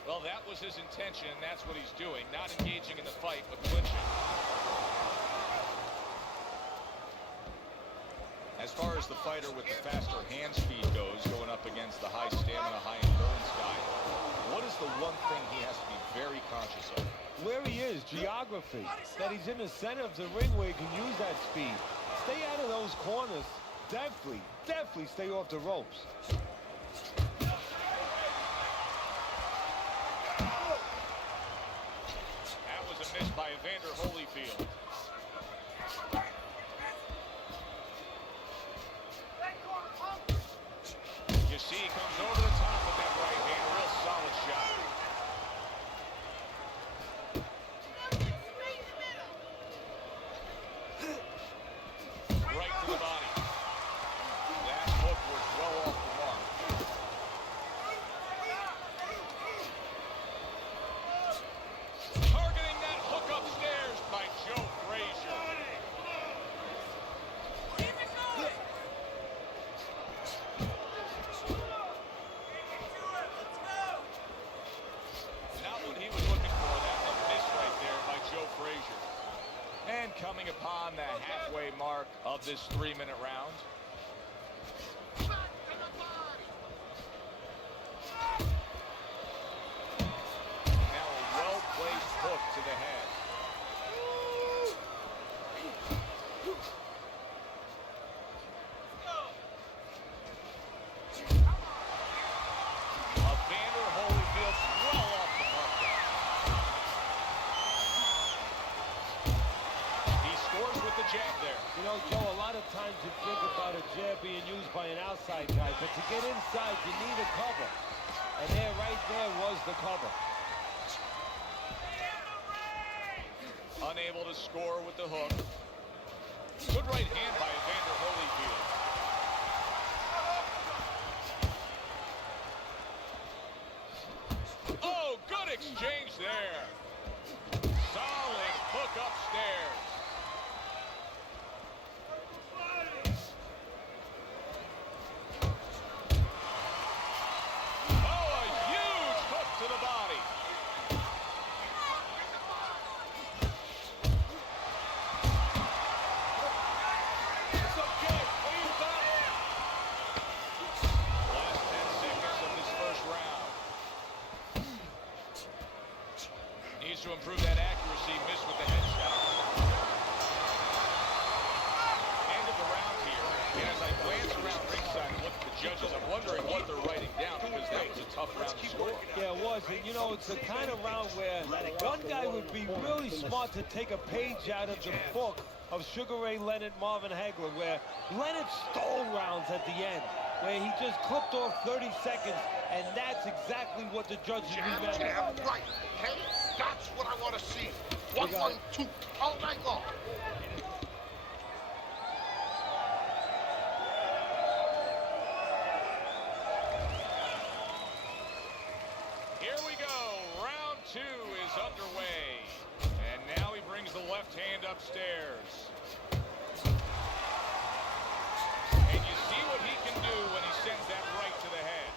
Well, that was his intention, and that's what he's doing. Not engaging in the fight, but clinching. As far as the fighter with the faster hand speed goes, going up against the high stamina, high endurance guy, what is the one thing he has to be very conscious of? Where he is, geography. That he's in the center of the ring where he can use that speed. Stay out of those corners. Definitely stay off the ropes. Missed by Evander Holyfield. You see he comes over the top with that right hand. A real solid shot. Right to the body. That hook was well off the mark. Upstairs by Joe Frazier. Not what he was looking for. That's a miss right there by Joe Frazier. And coming upon the halfway mark of this 3-minute round. Now a well-placed hook to the head. Evander Holyfield well off the mark there. He scores with the jab there. You know, Joe, a lot of times you think about a jab being used by an outside guy, but to get inside, you need a cover. And there, right there, was the cover. Unable to score with the hook. Good right hand by Evander Holyfield. Oh, good exchange there. Solid hook upstairs. Oh, a huge hook to the body. And, you know, it's the kind of round where one guy would be really smart to take a page out of the book of Sugar Ray Leonard, Marvin Hagler, where Leonard stole rounds at the end, where he just clipped off 30 seconds, and that's exactly what the judges remember. Jab, right. Okay? That's what I want to see. 1, 1, 2, all night long. Here we go. Round 2 is underway. And now he brings the left hand upstairs. And you see what he can do when he sends that right to the head.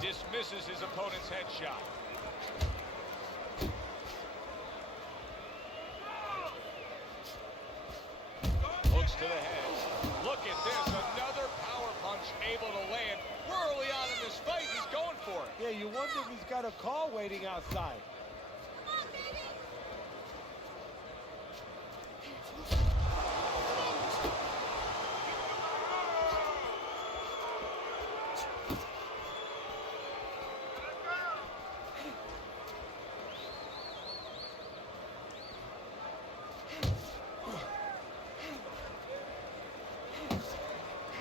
Dismisses his opponent's headshot. Hooks to the head. Look at this, another power punch able to land. Early on in this fight, he's going for it. Yeah, you wonder if he's got a car waiting outside.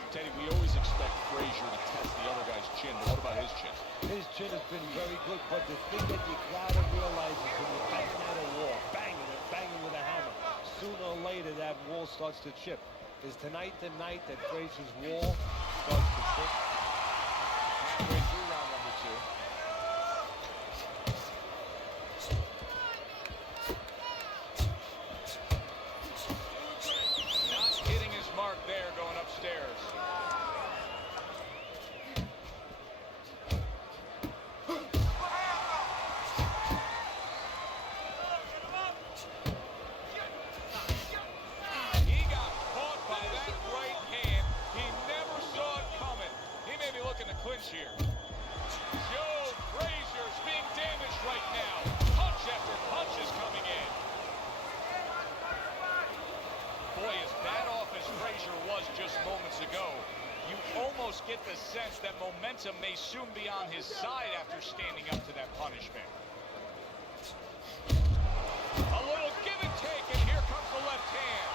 Teddy, we always expect Frazier to test the other guy's chin, but what about his chin? His chin has been very good, but the thing that you gotta realize is when you're banging at a wall, banging and banging with a hammer, sooner or later that wall starts to chip. Is tonight the night that Frazier's wall starts to chip? Halfway through round number 2. Not hitting his mark there, going upstairs. He got caught by that right hand. He never saw it coming. He may be looking to clinch here. Joe Frazier's being damaged right now. Punch after punch is coming in. Boy, as bad off as Frazier was just moments ago, you almost get the sense that momentum may soon be on his side after standing up to that punishment. A little give and take, and here comes the left hand.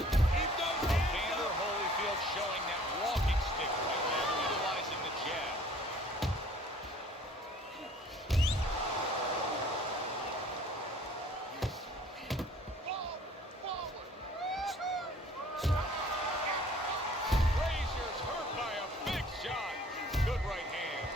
Vander Holyfield showing that walking stick right now, utilizing the jab. Frazier's hurt by a big shot. Good right hand.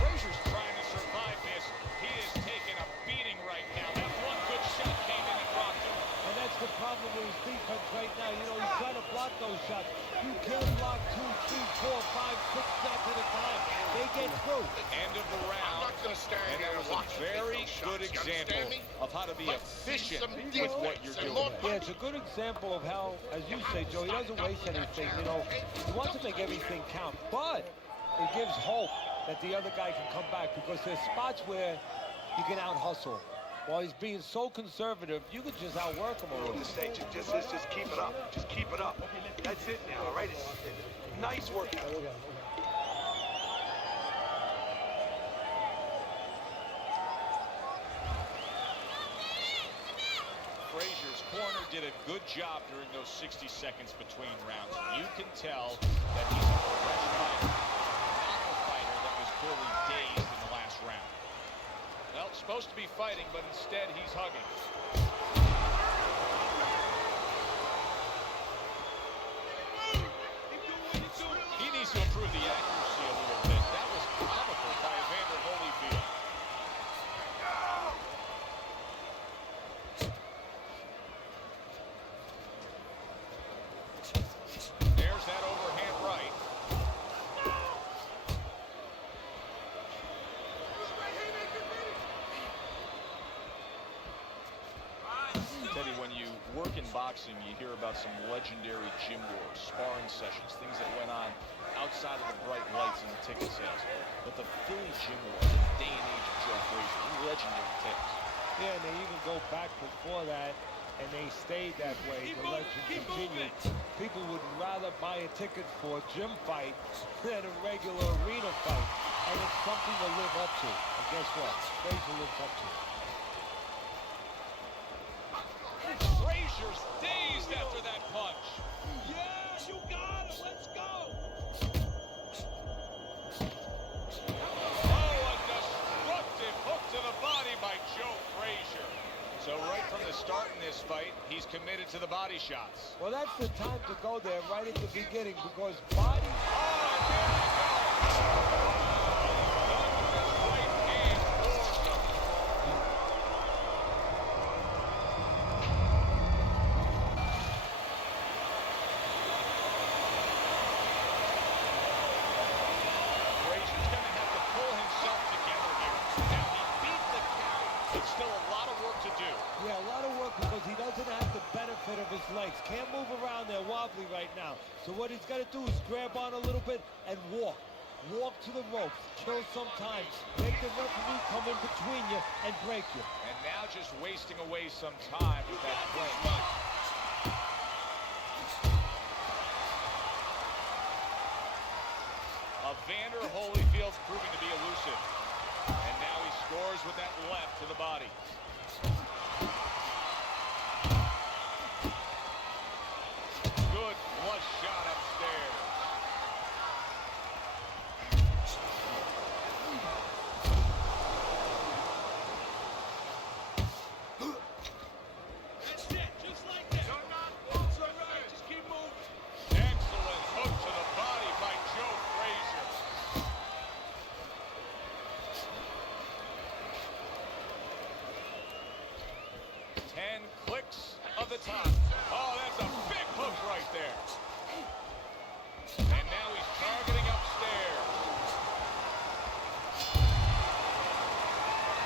Frazier's trying to survive this. He is taking a beating right now. That one good shot came in and rocked him. And that's the problem with his defense right now. You know, he's trying to block those shots. You can't block 2, 3, 4, 5, 6 shots at a time. They get through. End of the I'm round. not going to stand And here that and was a watch you take very those good shots. You example understand me? of how to be Let's see efficient some with what you're defense and doing. more Yeah, it's a good example of how, as you say, Joe, he doesn't waste anything. You know, he wants to make everything count, but it gives hope that the other guy can come back because there's spots where you can out-hustle. While he's being so conservative, you could just outwork him a little. Just say, just keep it up. Just keep it up. That's it now, all right? It's nice work. Frazier's corner did a good job during those 60 seconds between rounds. You can tell that he's a fresh fighter, not a fighter that was clearly dazed in the last round. Well, supposed to be fighting, but instead he's hugging. He needs to improve the accuracy a little bit. That was comical by Vander Holyfield. There's that overhand right. Teddy, when you work in boxing, you hear about some legendary gym wars, sparring sessions, things that went on outside of the bright lights and the ticket sales. But the Philly gym wars, in the day and age of Joe Frazier, legendary tales. Yeah, and they even go back before that, and they stayed that way. The legend continued. People would rather buy a ticket for a gym fight than a regular arena fight. And it's something to live up to. And guess what? Frazier lives up to it. Frazier's dazed after that punch. Yeah, you got it. Let's go. Oh, a destructive hook to the body by Joe Frazier. So right from the start in this fight, he's committed to the body shots. Well, that's the time to go there right at the beginning because body... Oh, there we go. Right hand forced him. Frazier's going to have to pull himself together here. Now, he beat the count, but still a lot of work to do. Yeah, a lot of work because he doesn't have the benefit of his legs. Can't move around there wobbly right now. So what he's got to do is grab on a little bit and walk. Walk to the ropes. Kill some time. Make the referee come in between you and break you. And now just wasting away some time with that clinch. Evander Holyfield's proving to be elusive. And now he scores with that left to the body. Good flush shot upstairs. That's it. Just like that. You're not close. All right. Just keep moving. Excellent hook to the body by Joe Frazier. Clicks of the top. Oh, that's a big hook right there. And now he's targeting upstairs.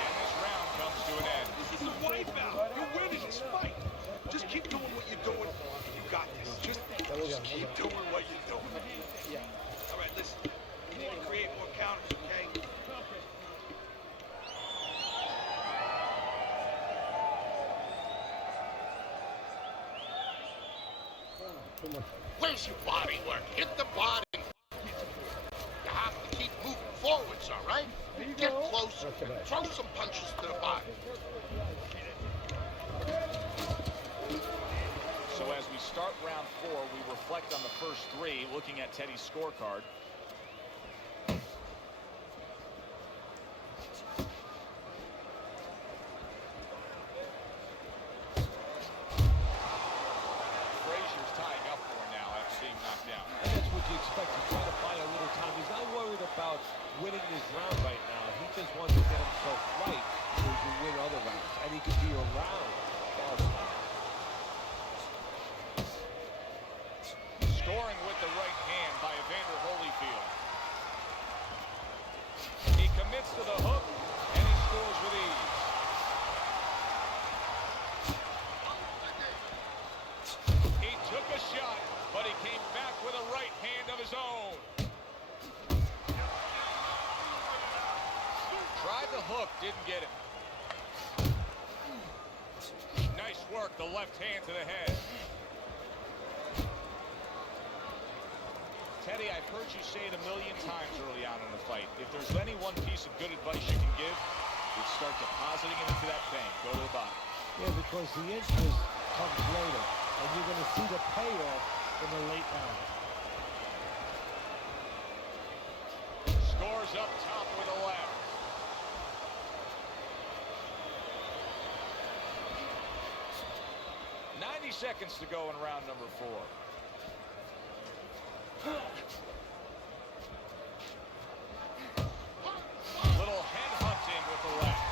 And this round comes to an end. This is a wipeout. You're winning this fight. Just keep doing what you're doing. You got this. Just keep doing what you're doing. All right, listen. We need to create more counters, okay? Where's your body work? Hit the body. You have to keep moving forwards, all right? Get close. Throw some punches to the body. So as we start round 4, we reflect on the first 3, looking at Teddy's scorecard. Frazier's tying up for now after being knocked down. And that's what you expect. He's trying to buy a little time. He's not worried about winning this round right now. He just wants to get himself right so he can win other rounds. And he can be around. Scoring with the right hand by Evander Holyfield. He commits to the hook, and he scores with ease. He took a shot, but he came back with a right hand of his own. Tried the hook, didn't get it. Nice work, the left hand to the head. Teddy, I've heard you say it a million times early on in the fight. If there's any one piece of good advice you can give, it's start depositing it into that bank. Go to the bottom. Yeah, because the interest comes later. And you're going to see the payoff in the late round. Scores up top with a left. Seconds to go in round number 4. Little head hunting with the left.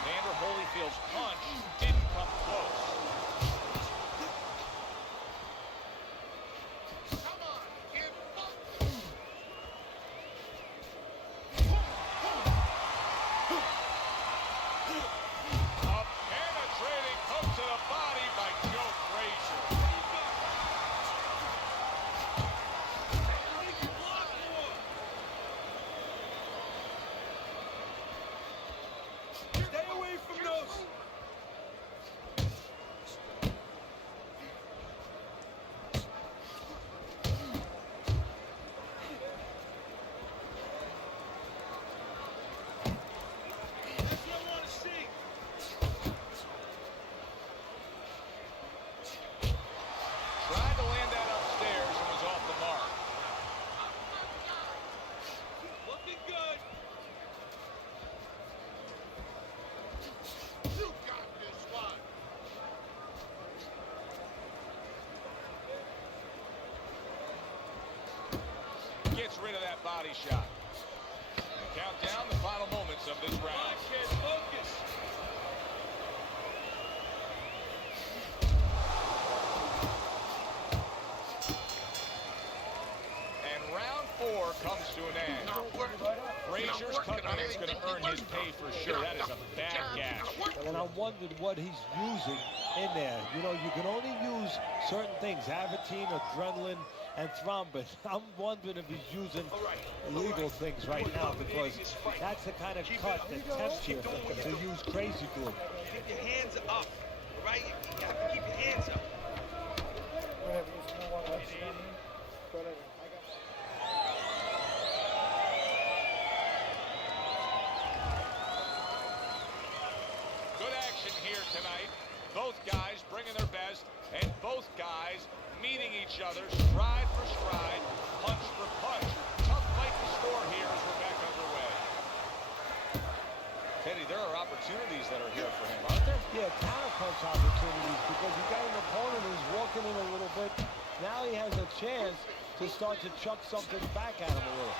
Evander Holyfield's punch didn't come close. Come on, give A penetrating hook to the body by Joe body shot. And count down the final moments of this round. Focus. And round 4 comes to an end. Frazier's cutting is going to earn his pay for sure. That is a bad gash. And I wondered what he's using in there. You know, you can only use certain things, Avitine, adrenaline, and thrombin. I'm wondering if he's using illegal things right now, because that's the kind of cut that tempts you to use crazy glue. Keep your hands up, all right? You have to keep your hands up. Good action here tonight. Both guys bringing their best, and both guys meeting each other stride for stride, punch for punch. Tough fight to score here as we're back underway. Teddy, there are opportunities that are here for him, aren't there? Yeah, counterpunch opportunities, because you got an opponent who's walking in a little bit. Now he has a chance to start to chuck something back at him a little.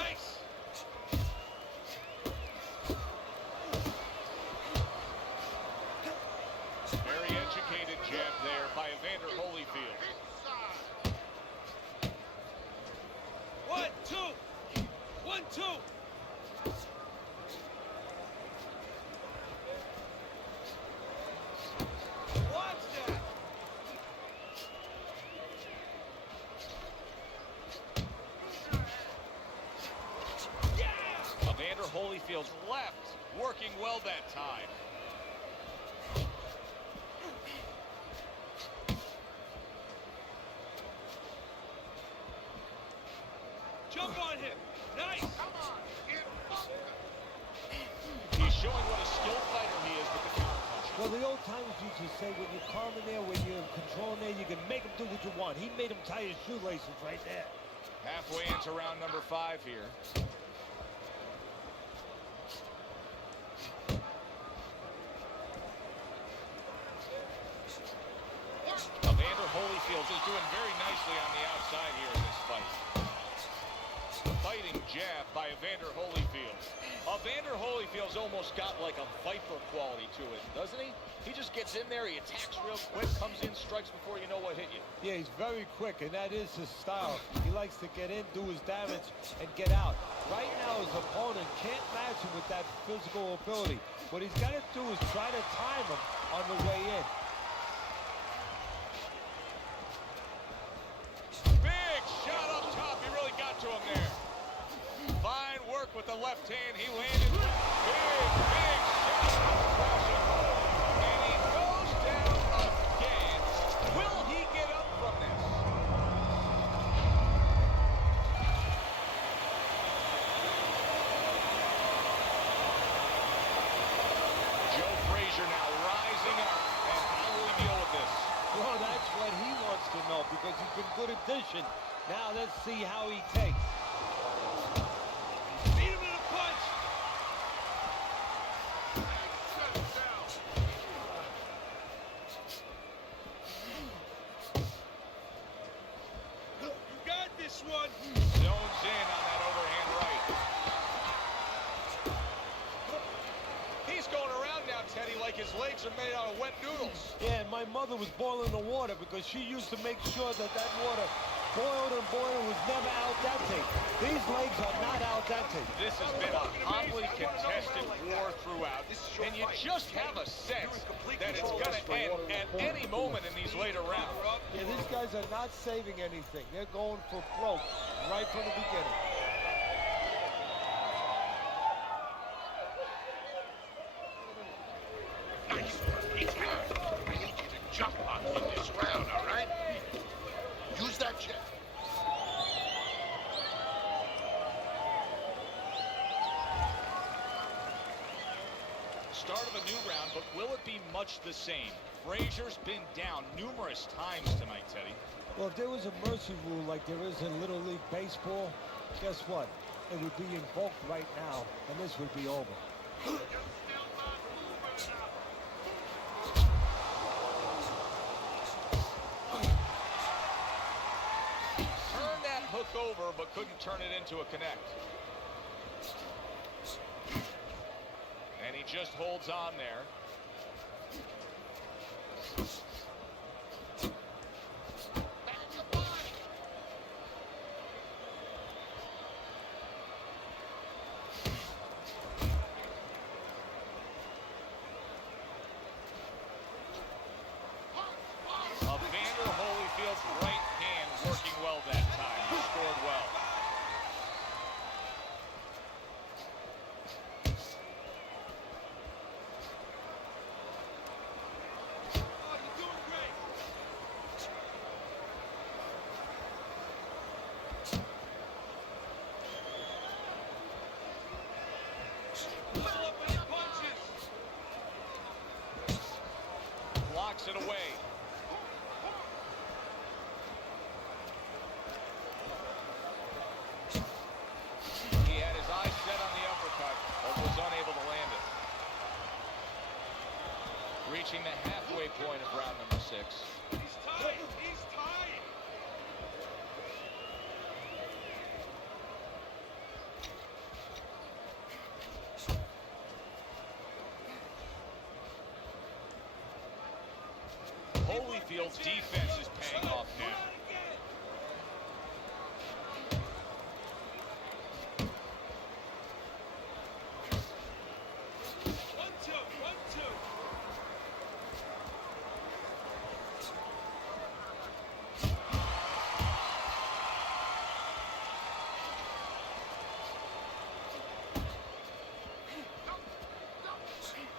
Nice. Very educated jab there by Evander Holyfield. 1, 2. 1, 2. Watch that. Yeah. Evander Holyfield's left working well that time. Jump on him. Nice. He's showing what a skilled fighter he is with the counterpunch. Well, the old timers used to say, when you're calm in there, when you're in control in there, you can make him do what you want. He made him tie his shoelaces right there. Halfway into round number 5 here. Evander Holyfield is doing very nicely on the outside here in this fight. Fighting jab by Evander Holyfield. Evander Holyfield's almost got like a viper quality to it, doesn't he? He just gets in there, he attacks real quick, comes in, strikes before you know what hit you. Yeah, he's very quick, and that is his style. He likes to get in, do his damage, and get out. Right now, his opponent can't match him with that physical ability. What he's got to do is try to time him on the way in. Big shot up top. He really got to him there. Fine work with the left hand. He landed. Big shot. And he goes down again. Will he get up from this? Joe Frazier now rising up. And how will he deal with this? Well, that's what he wants to know, because he's been good at dishing. Now let's see how he takes. Beat him with a punch. You got this one. Zones in on that overhand right. He's going around now, Teddy, like his legs are made out of wet noodles. Yeah, and my mother was boiling the water, because she used to make sure that that water boiled and boiled, was never al dente. These legs are not al dente. This has been a hotly contested war throughout, and you just have a sense that it's going to end at any moment in these later rounds. Yeah, these guys are not saving anything. They're going for broke right from the beginning. Nice work. I need you to jump on in this round, all right? Use that jab. Start of a new round, but will it be much the same? Frazier's been down numerous times tonight, Teddy. Well, if there was a mercy rule like there is in Little League Baseball, guess what? It would be invoked right now, and this would be over. look over, but couldn't turn it into a connect. And he just holds on there. Evander Holyfield's right hand working well that time. He scored well. Blocks it away. He had his eyes set on the uppercut, but was unable to land it. Reaching the halfway point of round number 6. He's tied. He's tied. Holyfield's defense is paying off now.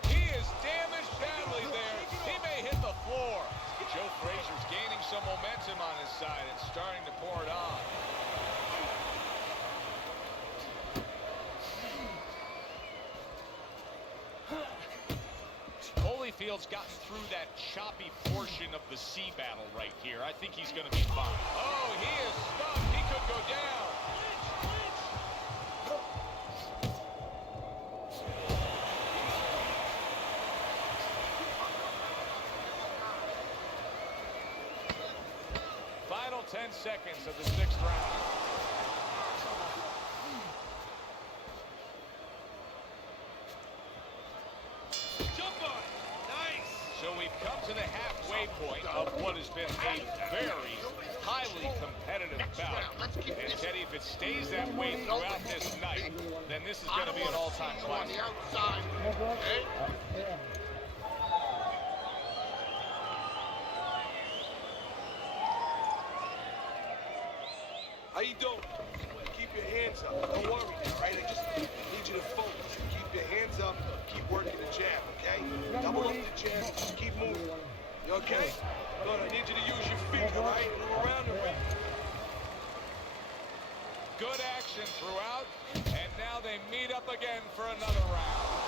He is damaged badly there. He may hit the floor. Joe Frazier's gaining some momentum on his side and starting to pour it on. Holyfield's gotten through that choppy portion of the sea battle right here. I think he's going to be fine. Oh, he is stuck. He could go down. Final 10 seconds of the 6th round. Jump on. Nice. So we've come to the halfway point of what has been a very highly competitive bout. And Teddy, if it stays that way throughout this night, then this is going to be an all-time classic. Yeah. How you doing? Keep your hands up. Don't worry, all right? I just need you to focus. Keep your hands up. Keep working the jab, okay? Double up the jab. Keep moving. You okay? Good. I need you to use your feet, all right? Move around the ring. Good action throughout, and now they meet up again for another round.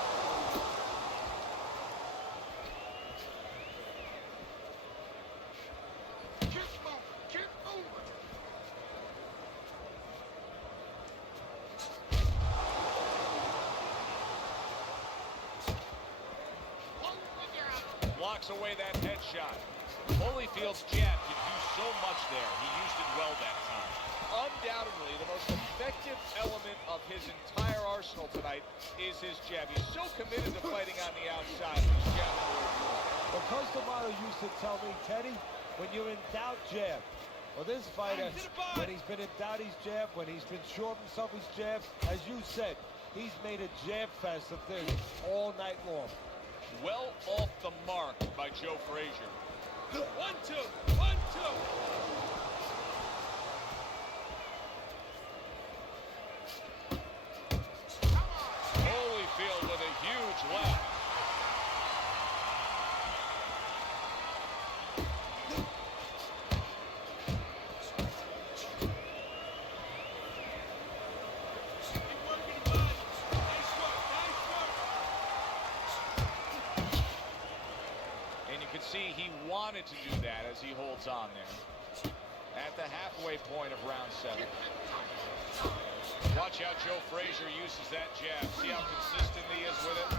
Blocks away that headshot. Holyfield's jab could do so much there. He used it well that time. Undoubtedly, the most effective element of his entire arsenal tonight is his jab. He's so committed to fighting on the outside. He's jabbing where he wants. Well, Coach D'Amato used to tell me, Teddy, when you're in doubt, jab. Well, this fighter, when he's been in doubt, he's jabbed. When he's been sure of himself, he's jabbed. As you said, he's made a jab fest of things all night long. Well off the mark by Joe Frazier. 1, 2, 1, 2. Holyfield with a huge left. See, he wanted to do that as he holds on there. At the halfway point of round 7. Watch how Joe Frazier uses that jab. See how consistent he is with it?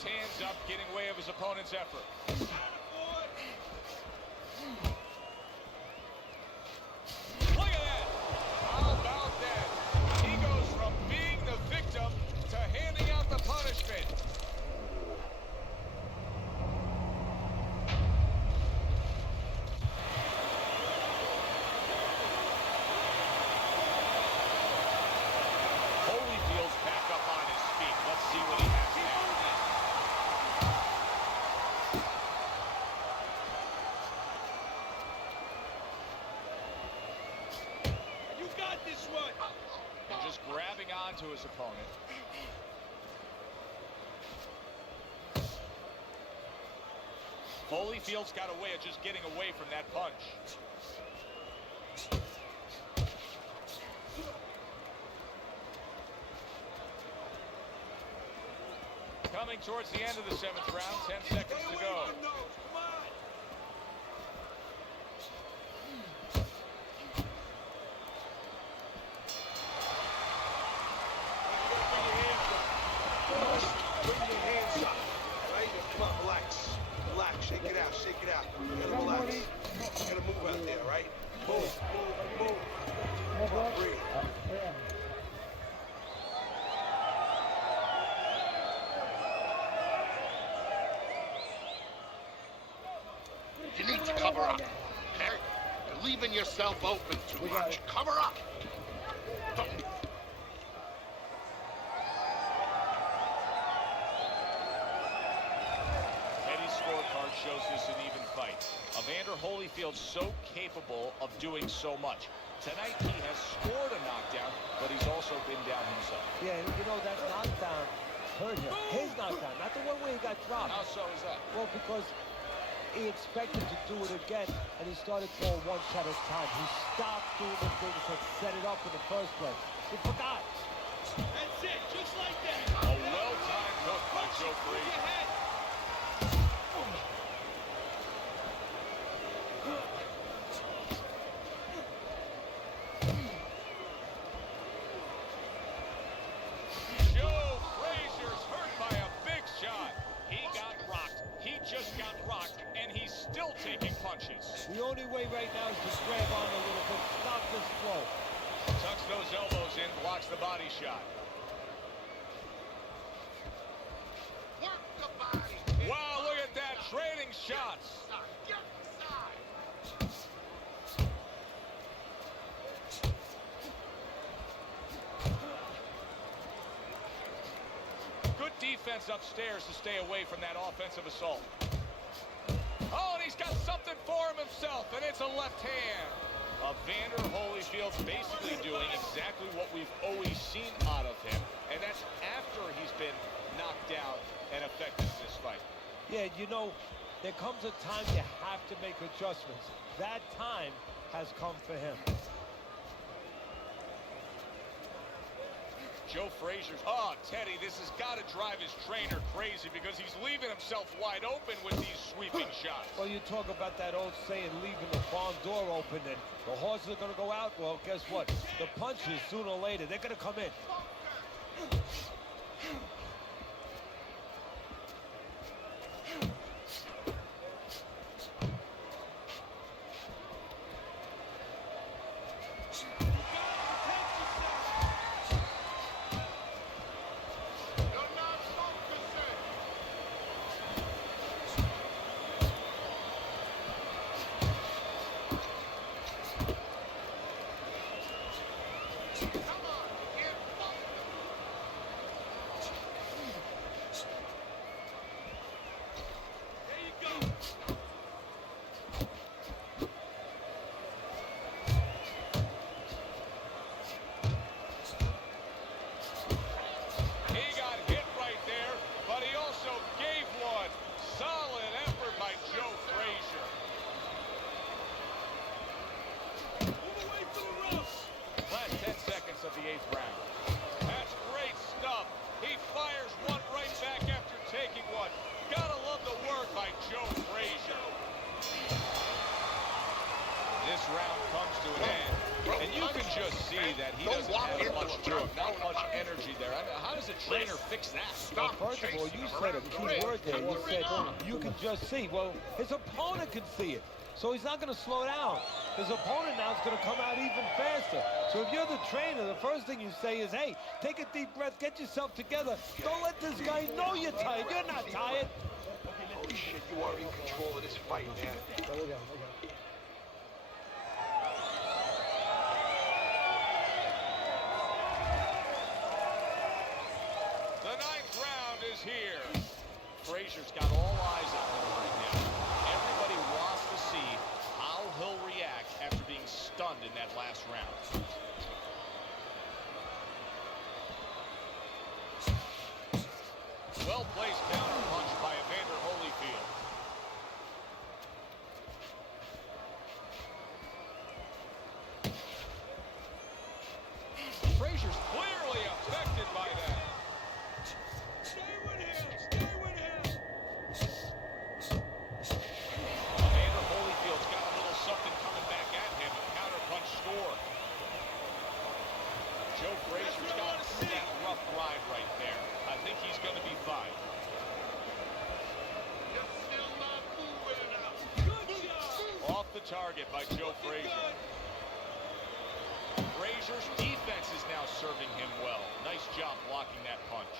his hands up, getting way of his opponent's effort. Look at that. How about that? He goes from being the victim to handing out the punishment. Holyfield's back up on his feet. Let's see what he has now. You got this one. And just grabbing onto his opponent. Holyfield's got a way of just getting away from that punch. Coming towards the end of the 7th round, 10 seconds to go. Put your hands up, right? Come on, relax. Relax, shake it out, shake it out. You gotta relax. You gotta move out there, right? Move, move, move. Come on, breathe. You need to cover up. Okay? You're leaving yourself open too much. Cover up. Don't. Eddie's scorecard shows this an even fight. Evander Holyfield's so capable of doing so much. Tonight he has scored a knockdown, but he's also been down himself. Yeah, and you know that knockdown hurt him. His knockdown, not the one where he got dropped. How so is that? Well, because he expected to do it again, and he started throwing one shot at a time. He stopped doing the things that set it up in the first place. He forgot. That's it, just like that. A well-timed hook by Joe Frazier. Joe Frazier's hurt by a big shot. He got rocked. He just got rocked, and he's still taking punches. The only way right now is to grab on a little bit, stop this flow. Tucks those elbows in, blocks the body shot. Work the body. Wow, look at that, trading shots. Get inside. Good defense upstairs to stay away from that offensive assault. Oh, and he's got something for himself, and it's a left hand. Evander Holyfield's basically doing exactly what we've always seen out of him, and that's after he's been knocked down and affected in this fight. Yeah, you know, there comes a time you have to make adjustments. That time has come for him. Joe Frazier's, oh, Teddy, this has got to drive his trainer crazy because he's leaving himself wide open with these sweeping shots. Well, you talk about that old saying, leaving the barn door open, and the horses are going to go out. Well, guess what? The punches, sooner or later, they're going to come in. You're not focusing. Come on, get focused. just see that he Don't doesn't walk have into much him. to him, not much energy there. I mean, how does a trainer fix that? Well, Stop first of all, chasing you him said a around the key ring. word there. You Take the said ring off. you can just see. Well, his opponent can see it. So he's not going to slow down. His opponent now is going to come out even faster. So if you're the trainer, the first thing you say is, hey, take a deep breath, get yourself together. Don't let this guy know you're tired. You're not tired. Holy shit, you are in control of this fight, man. Yeah, we'll get him, we'll get him. The 9th round is here. Frazier's got all eyes on him right now. Everybody wants to see how he'll react after being stunned in that last round. Well-placed counter punch by Evander Holyfield. Frazier's clearly affected by that. Stay with him. Stay with him. Evander Holyfield's got a little something coming back at him. A counter punch score. Joe Frazier's got that rough ride right there. I think he's going to be fine. You're still not moving enough. Good job. Off the target by Joe Frazier. Frazier's defense is now serving him well. Nice job blocking that punch.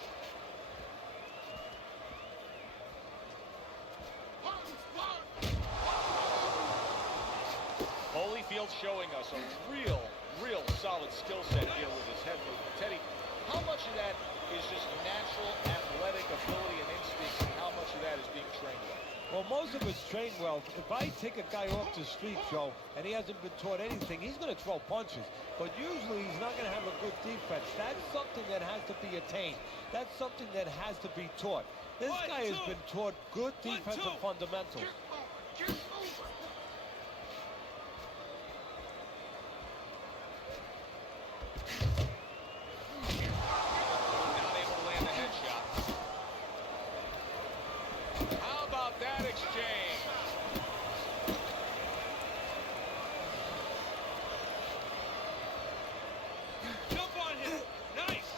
Holyfield showing us a real solid skill set here with his head movement. Teddy, how much of that is just natural athletic ability and instincts, and how much of that is being trained well? Well, most of it's trained well. If I take a guy off the street, Joe, and he hasn't been taught anything, he's going to throw punches. But usually he's not going to have a good defense. That's something that has to be attained. That's something that has to be taught. This guy has been taught good defensive fundamentals. Keep moving. Not able to land the headshot. How about that exchange? Jump on him. Nice.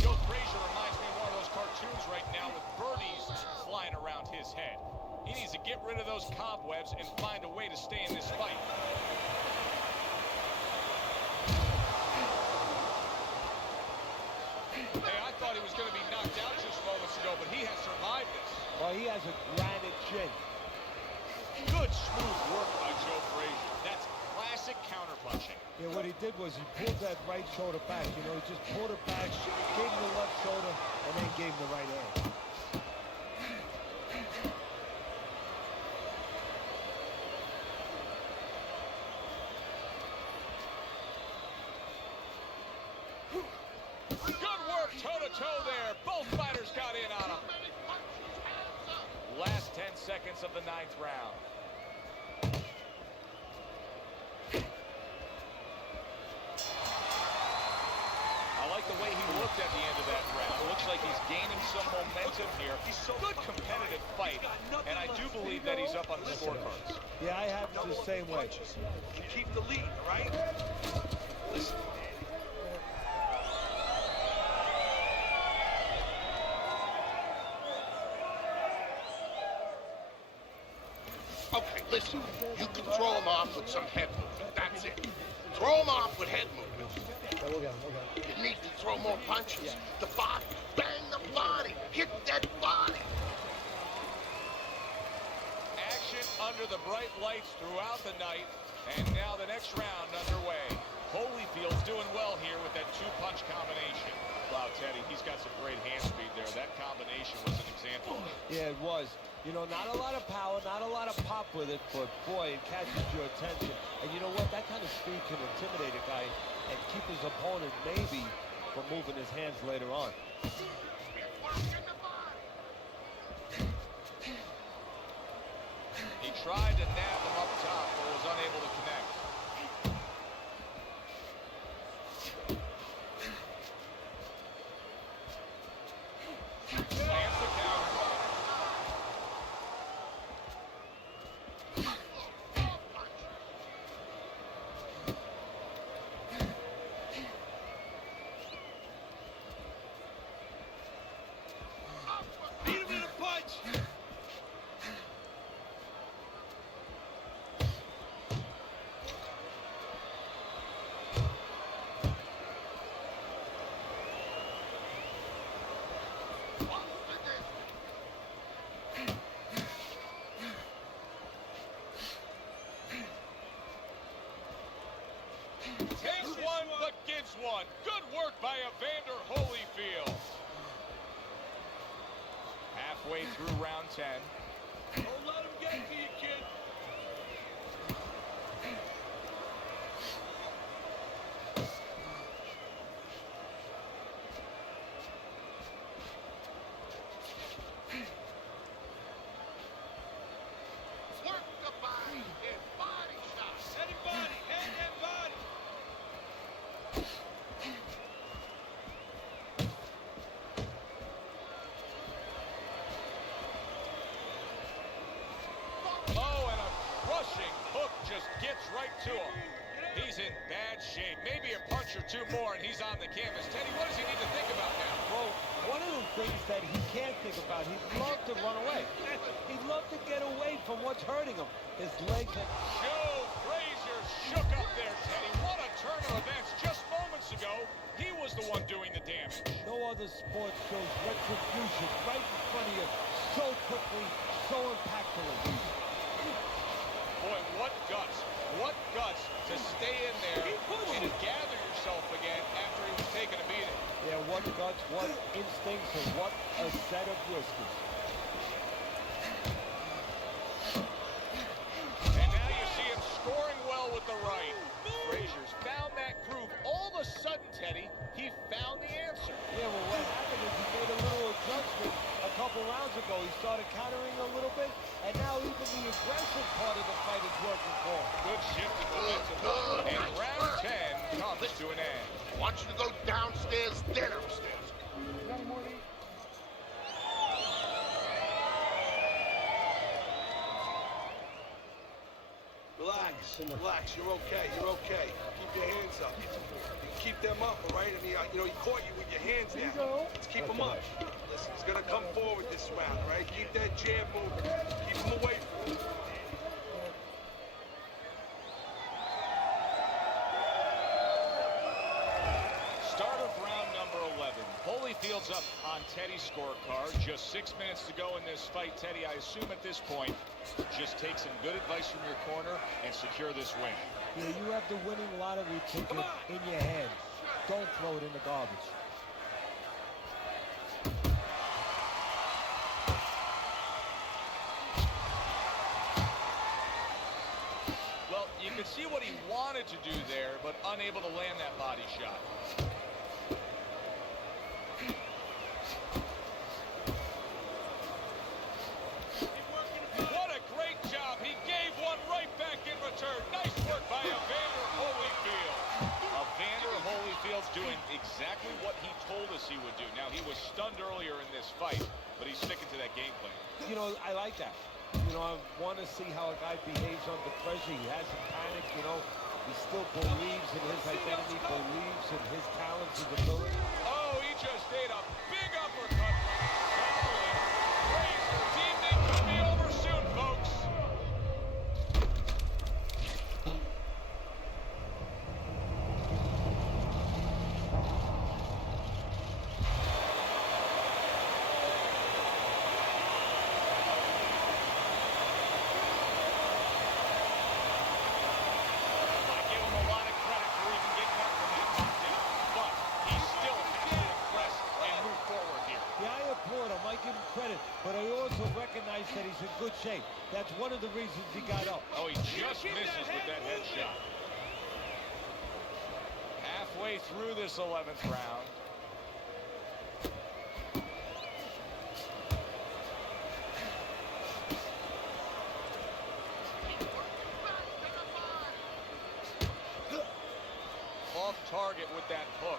Joe Frazier reminds me of one of those cartoons right now with birdies flying around his head. He needs to get rid of those cobwebs and find a way to stay in this fight. Hey, I thought he was going to be knocked out just moments ago, but he has survived this. Well, he has a granite chin. Good smooth work by Joe Frazier. That's classic counterpunching. Yeah, what he did was he pulled that right shoulder back. You know, he just pulled it back, gave him the left shoulder, and then gave him the right hand. Good work toe-to-toe there. Both fighters got in on him. Last 10 seconds of the 9th round. I like the way he looked at the end of that round. It looks like he's gaining some momentum here. Good competitive fight, and I do believe that he's up on the scorecards. Yeah, I have it the same way. You keep the lead, all right? Listen. Okay, listen. You can throw him off with some head movement. That's it. Throw him off with head movement. Yeah, we'll get him, we'll get him. You need to throw more punches. The body. Bang the body. Hit that body. Action under the bright lights throughout the night, and now the next round underway. Holyfield's doing well here with that two-punch combination. Wow, Teddy, he's got some great hand speed there. That combination was an example. Yeah, it was. You know, not a lot of power, not a lot of pop with it, but boy, it catches your attention. And you know what? That kind of speed can intimidate a guy and keep his opponent maybe from moving his hands later on. He tried to nab him up top, but was unable to connect. Lands the counter. by Evander Holyfield. Halfway through round 10. Don't let him get to you, kid. Work the body and body shots. Head and body, head and body. Oh, and a crushing hook just gets right to him. He's in bad shape. Maybe a punch or two more, and he's on the canvas. Teddy, what does he need to think about now? Well, one of the things that he can't think about, he'd love to run away. He'd love to get away from what's hurting him. His legs and... Joe Frazier shook up there, Teddy. What a turn of events. Just moments ago, he was the one doing the damage. No other sport shows retribution right in front of you so quickly, so impactfully. Boy, what guts. What guts to stay in there and gather yourself again after he was taking a beating. Yeah, what guts, what instincts, and what a set of whiskers. And now you see him scoring well with the right. Frazier's found that groove. All of a sudden, Teddy, he found the answer. Yeah, well, what happened is he made a little adjustment a couple rounds ago. He started countering a little bit, and now even the aggressive part of the fight is working for him. Good shift in momentum. And round 10 comes to an end. I want you to go downstairs, then upstairs. Relax, relax. You're okay. You're okay. Keep your hands up. You keep them up, all right? I mean, you know, he caught you with your hands down. Let's keep them up. Listen, he's gonna come forward this round, all right? Keep that jab moving. Keep him away from you. Start of round number 11. Holyfield's up on Teddy's scorecard. Just 6 minutes to go in this fight. Teddy, I assume at this point, just take some good advice from your corner and secure this win. Yeah, you have the winning lottery ticket in your hand. Don't throw it in the garbage. Well, you could see what he wanted to do there, but unable to land that body shot. What a great job. He gave one right back in return. Nice work by Evander Holyfield. Evander Holyfield's doing exactly what he told us he would do. Now, he was stunned earlier in this fight, but he's sticking to that game plan. You know, I like that. You know, I want to see how a guy behaves under pressure. He hasn't panicked, you know. He still believes in his identity, believes in his talents, his ability. Oh, he just ate a big uppercut. Frazier's evening could be over soon, folks. But I also recognize that he's in good shape. That's one of the reasons he got up. Oh, he just misses with that headshot. Halfway through this 11th round. Off target with that hook.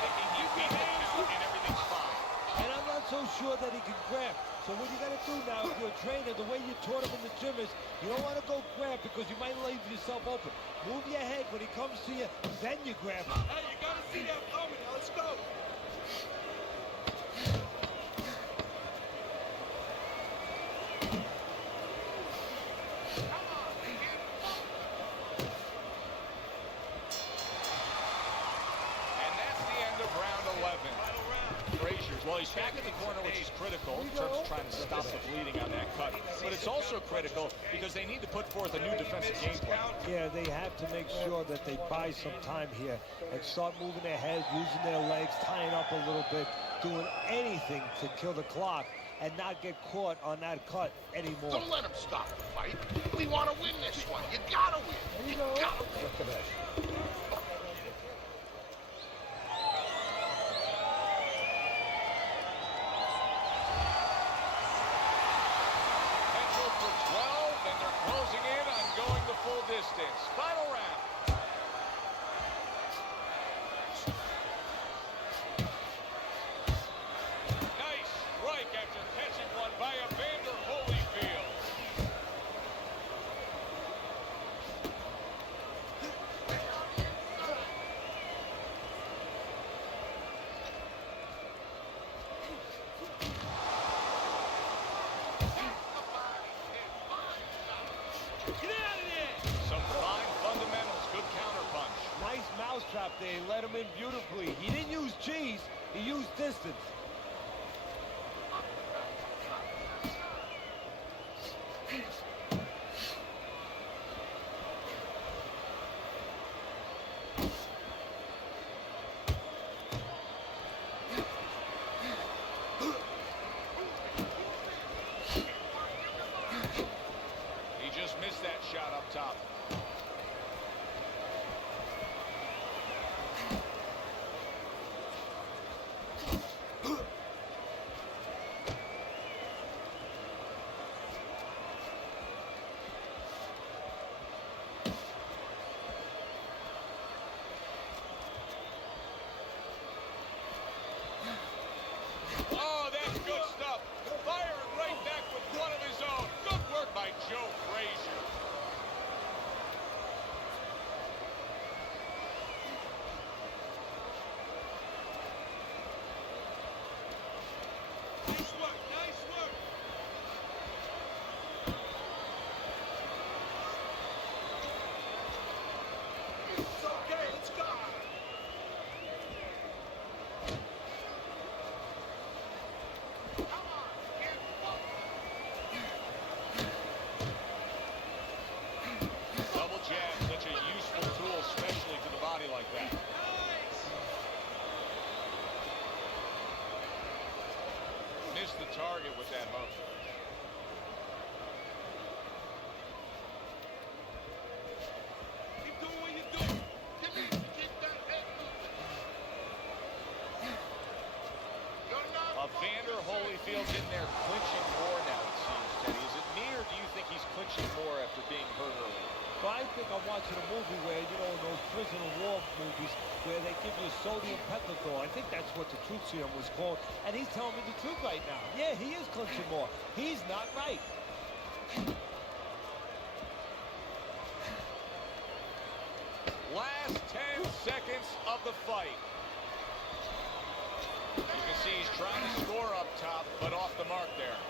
thinking he beat the count and everything's fine. And I'm not so sure that he can grab. So what you got to do now, if you're a trainer, the way you taught him in the gym is you don't want to go grab because you might leave yourself open. Move your head when he comes to you, then you grab him. Hey, you gotta see that coming. Now let's go. And that's the end of round 11. Frazier's, well, he's back in the corner, which is critical in terms of trying to stop the bleeding on that cut. But it's also critical because they need to put forth a new defensive game plan. Yeah, they have to make sure that they buy some time here and start moving their head, using their legs, tying up a little bit, doing anything to kill the clock and not get caught on that cut anymore. Don't let him stop the fight. We want to win this one. You gotta win. You gotta win. Look at that. Potential for 12, and they're closing in on going the full distance. Final round. Nice strike after catching one by Evander Holyfield. Some fine fundamentals, good counterpunch. Nice mousetrap there. He let him in beautifully. He didn't use cheese. He used distance. He just missed that shot up top. Oh, that's good stuff. Firing right back with one of his own. Good work by Joe Frazier. Nice work. Nice work. It's okay. Let's go. Double jab, such a useful tool, especially to the body like that. Missed the target with that hook. Keep doing what you're doing. You need to keep that head moving. You're not Evander Holyfield's in there clinching more now, it seems, Teddy. Is it me, or do you think he's clinching more after being hurt earlier? So I think I'm watching a movie where, you know, in those prisoner war movies where they give you sodium pentothal. I think that's what the truth serum was called. And he's telling me the truth right now. Yeah, he is clinching more. He's not right. Last 10 seconds of the fight. You can see he's trying to score up top, but off the mark there.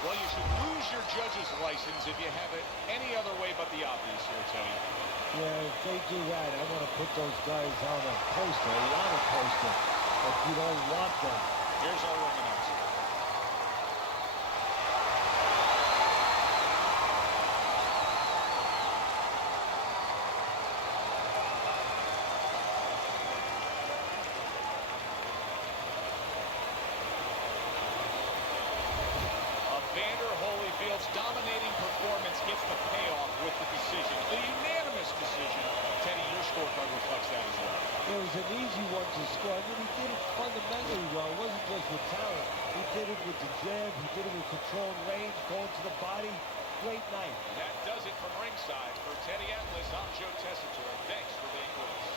Well, you should lose your judge's license if you have it any other way but the obvious here, Tony. Yeah, if they do that, I want to put those guys on a poster, on a poster, but you don't want them. Here's our ring announcer. Evander Holyfield's dominating performance gets the payoff with the decision. A unanimous decision. Teddy, your scorecard reflects that as well. It was an easy one to score. I mean, he did it fundamentally well. It wasn't just with talent. He did it with the jab. He did it with control and range, going to the body. great night. That does it from ringside. For Teddy Atlas, I'm Joe Tessitore. Thanks for being with us.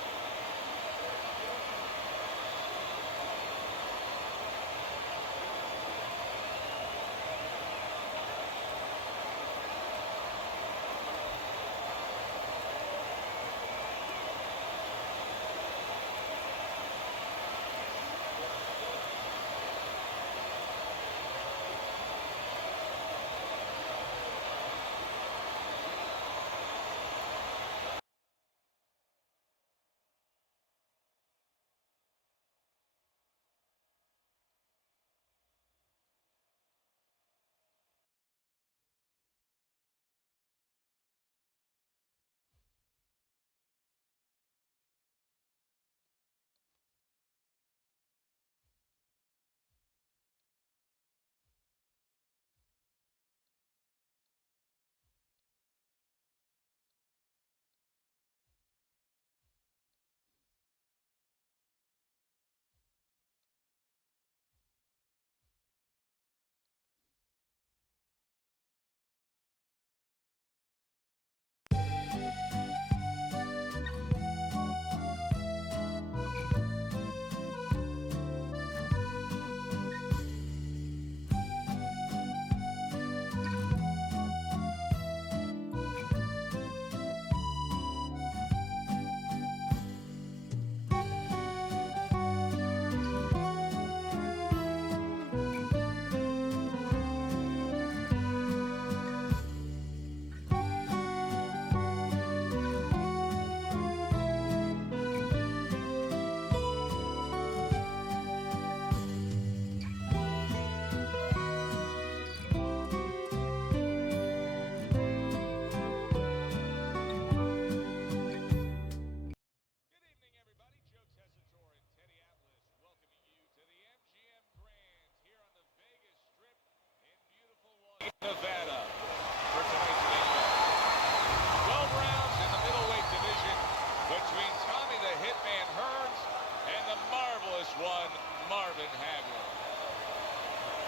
Nevada for tonight's main event. 12 rounds in the middleweight division between Tommy the Hitman Hearns and the marvelous one, Marvin Hagler.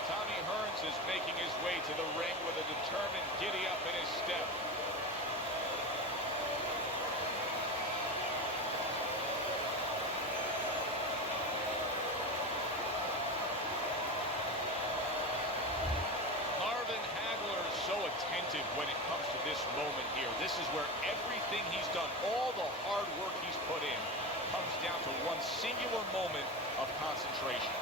Tommy Hearns is making his way to the ring with a determined giddy-up in his step. Attentive when it comes to this moment here. This is where everything he's done, all the hard work he's put in, comes down to one singular moment of concentration.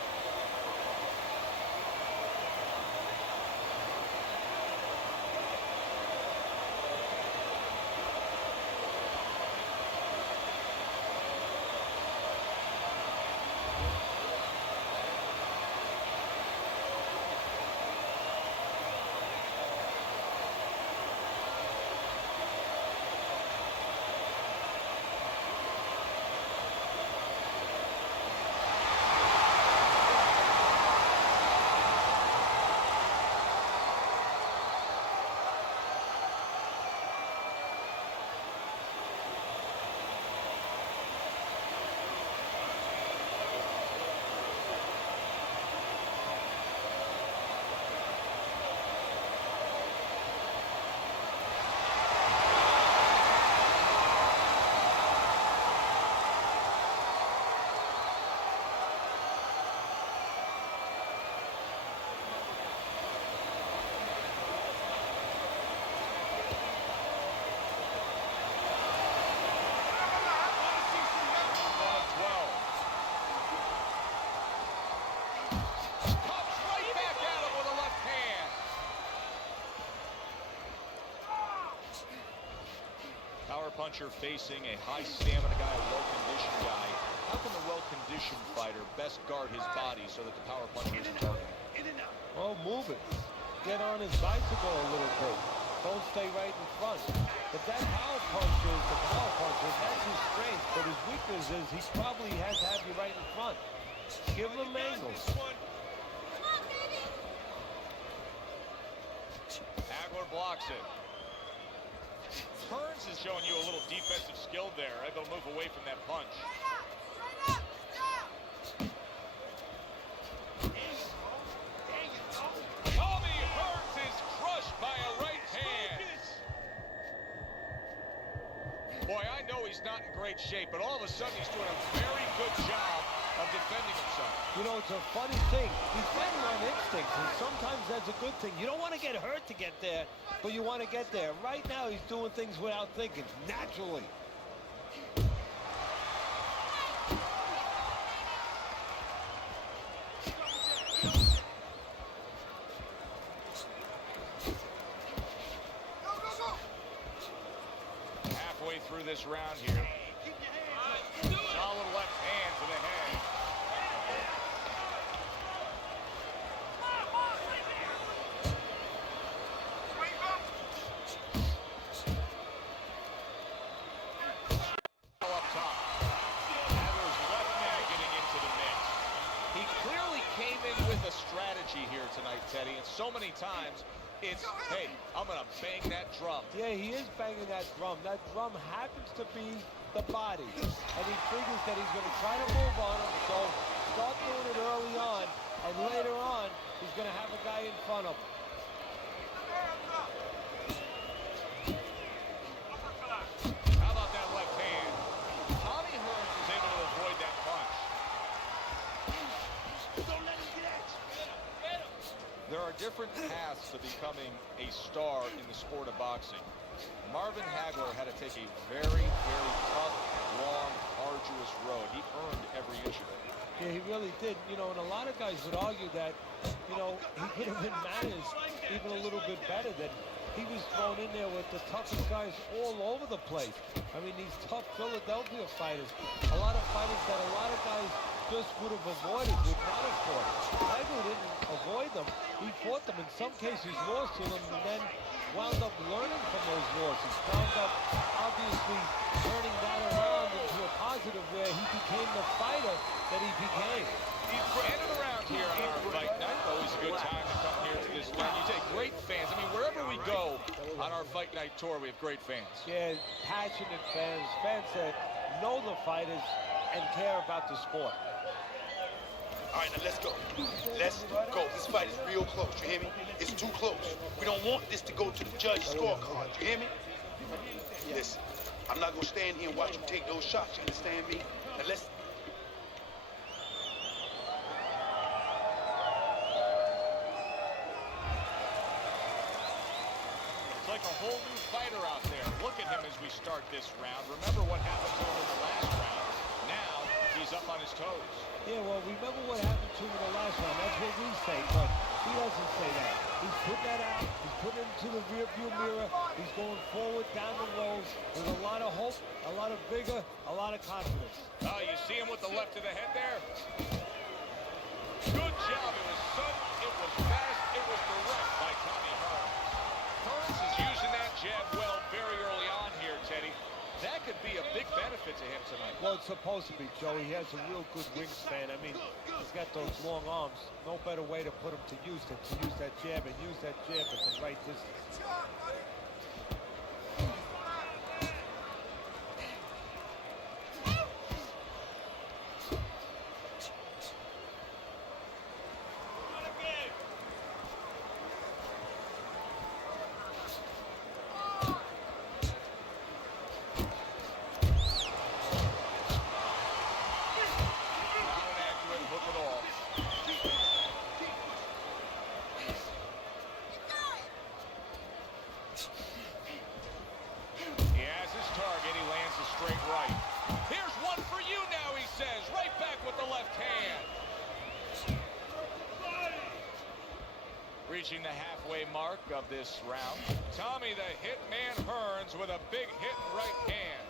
Puncher facing a high stamina guy, a well-conditioned guy. How can the well-conditioned fighter best guard his body so that the power puncher isn't targeting? Oh, move it. Get on his bicycle a little bit. Don't stay right in front. But that power puncher is the power puncher. That's his strength. But his weakness is he probably has to have you right in front. Give him angles. Hagler blocks it. Hearns is showing you a little defensive skill there. Able to move away from that punch. Tommy Hearns is crushed by a right hand. not in great shape, but all of a sudden he's doing a very good job of defending himself. You know, it's a funny thing. He's fighting on instinct, and sometimes that's a good thing. You don't want to get hurt to get there, but you want to get there. Right now, he's doing things without thinking, naturally. Halfway through this round here. Solid left hand to the head. Up top. Hagler's left man getting into the mix. He clearly came in with a strategy here tonight, Teddy, and so many times it's, hey, I'm going to bang that drum. Yeah, he is banging that drum. That drum happens to be the body. And he figures that he's going to try to move on him, so start doing it early on, and later on, he's going to have a guy in front of him. How about that left hand? Tommy Hearns was able to avoid that punch. Don't let him get at you. There are different paths to becoming a star in the sport of boxing. Marvin Hagler had to take a very, very tough, long, arduous road. He earned every inch of it. Yeah, he really did. You know, and a lot of guys would argue that, you know, he could have been managed even a little bit better, that he was thrown in there with the toughest guys all over the place. I mean, these tough Philadelphia fighters, a lot of fighters that a lot of guys just would have avoided, would not have fought. Hagler didn't avoid them. He fought them. In some cases, lost to them, and then wound up learning from those losses. Wound up, obviously, turning that around into a positive where he became the fighter that he became. End of the round here on our fight night. Always a good time to come here to this ring. You take great fans. I mean, wherever we go on our fight night tour, we have great fans. Yeah, passionate fans, fans that know the fighters and care about the sport. All right, now let's go. Let's go. This fight is real close, you hear me? It's too close. We don't want this to go to the judge scorecard, you hear me? Listen, I'm not gonna stand here and watch you take those shots, you understand me? Now let's... It's like a whole new fighter out there. Look at him as we start this round. Remember what happened to him in the last round. Now he's up on his toes. Yeah, well, remember what happened to him in the last round. That's what we say, but he doesn't say that. He's putting that out. He's putting it into the rearview mirror. He's going forward down the road with a lot of hope, a lot of vigor, a lot of confidence. Oh, you see him with the left of the head there? Good job. It was sudden, it was fast, it was direct by Tommy Hearns. Hearns is using that jab well very early on here, Teddy. That could be a big benefit to him tonight. Well, it's supposed to be, Joey. He has a real good wingspan. I mean, he's got those long arms. No better way to put him to use than to use that jab and use that jab at the right distance. Reaching the halfway mark of this round. Tommy the Hitman Hearns with a big hit right hand.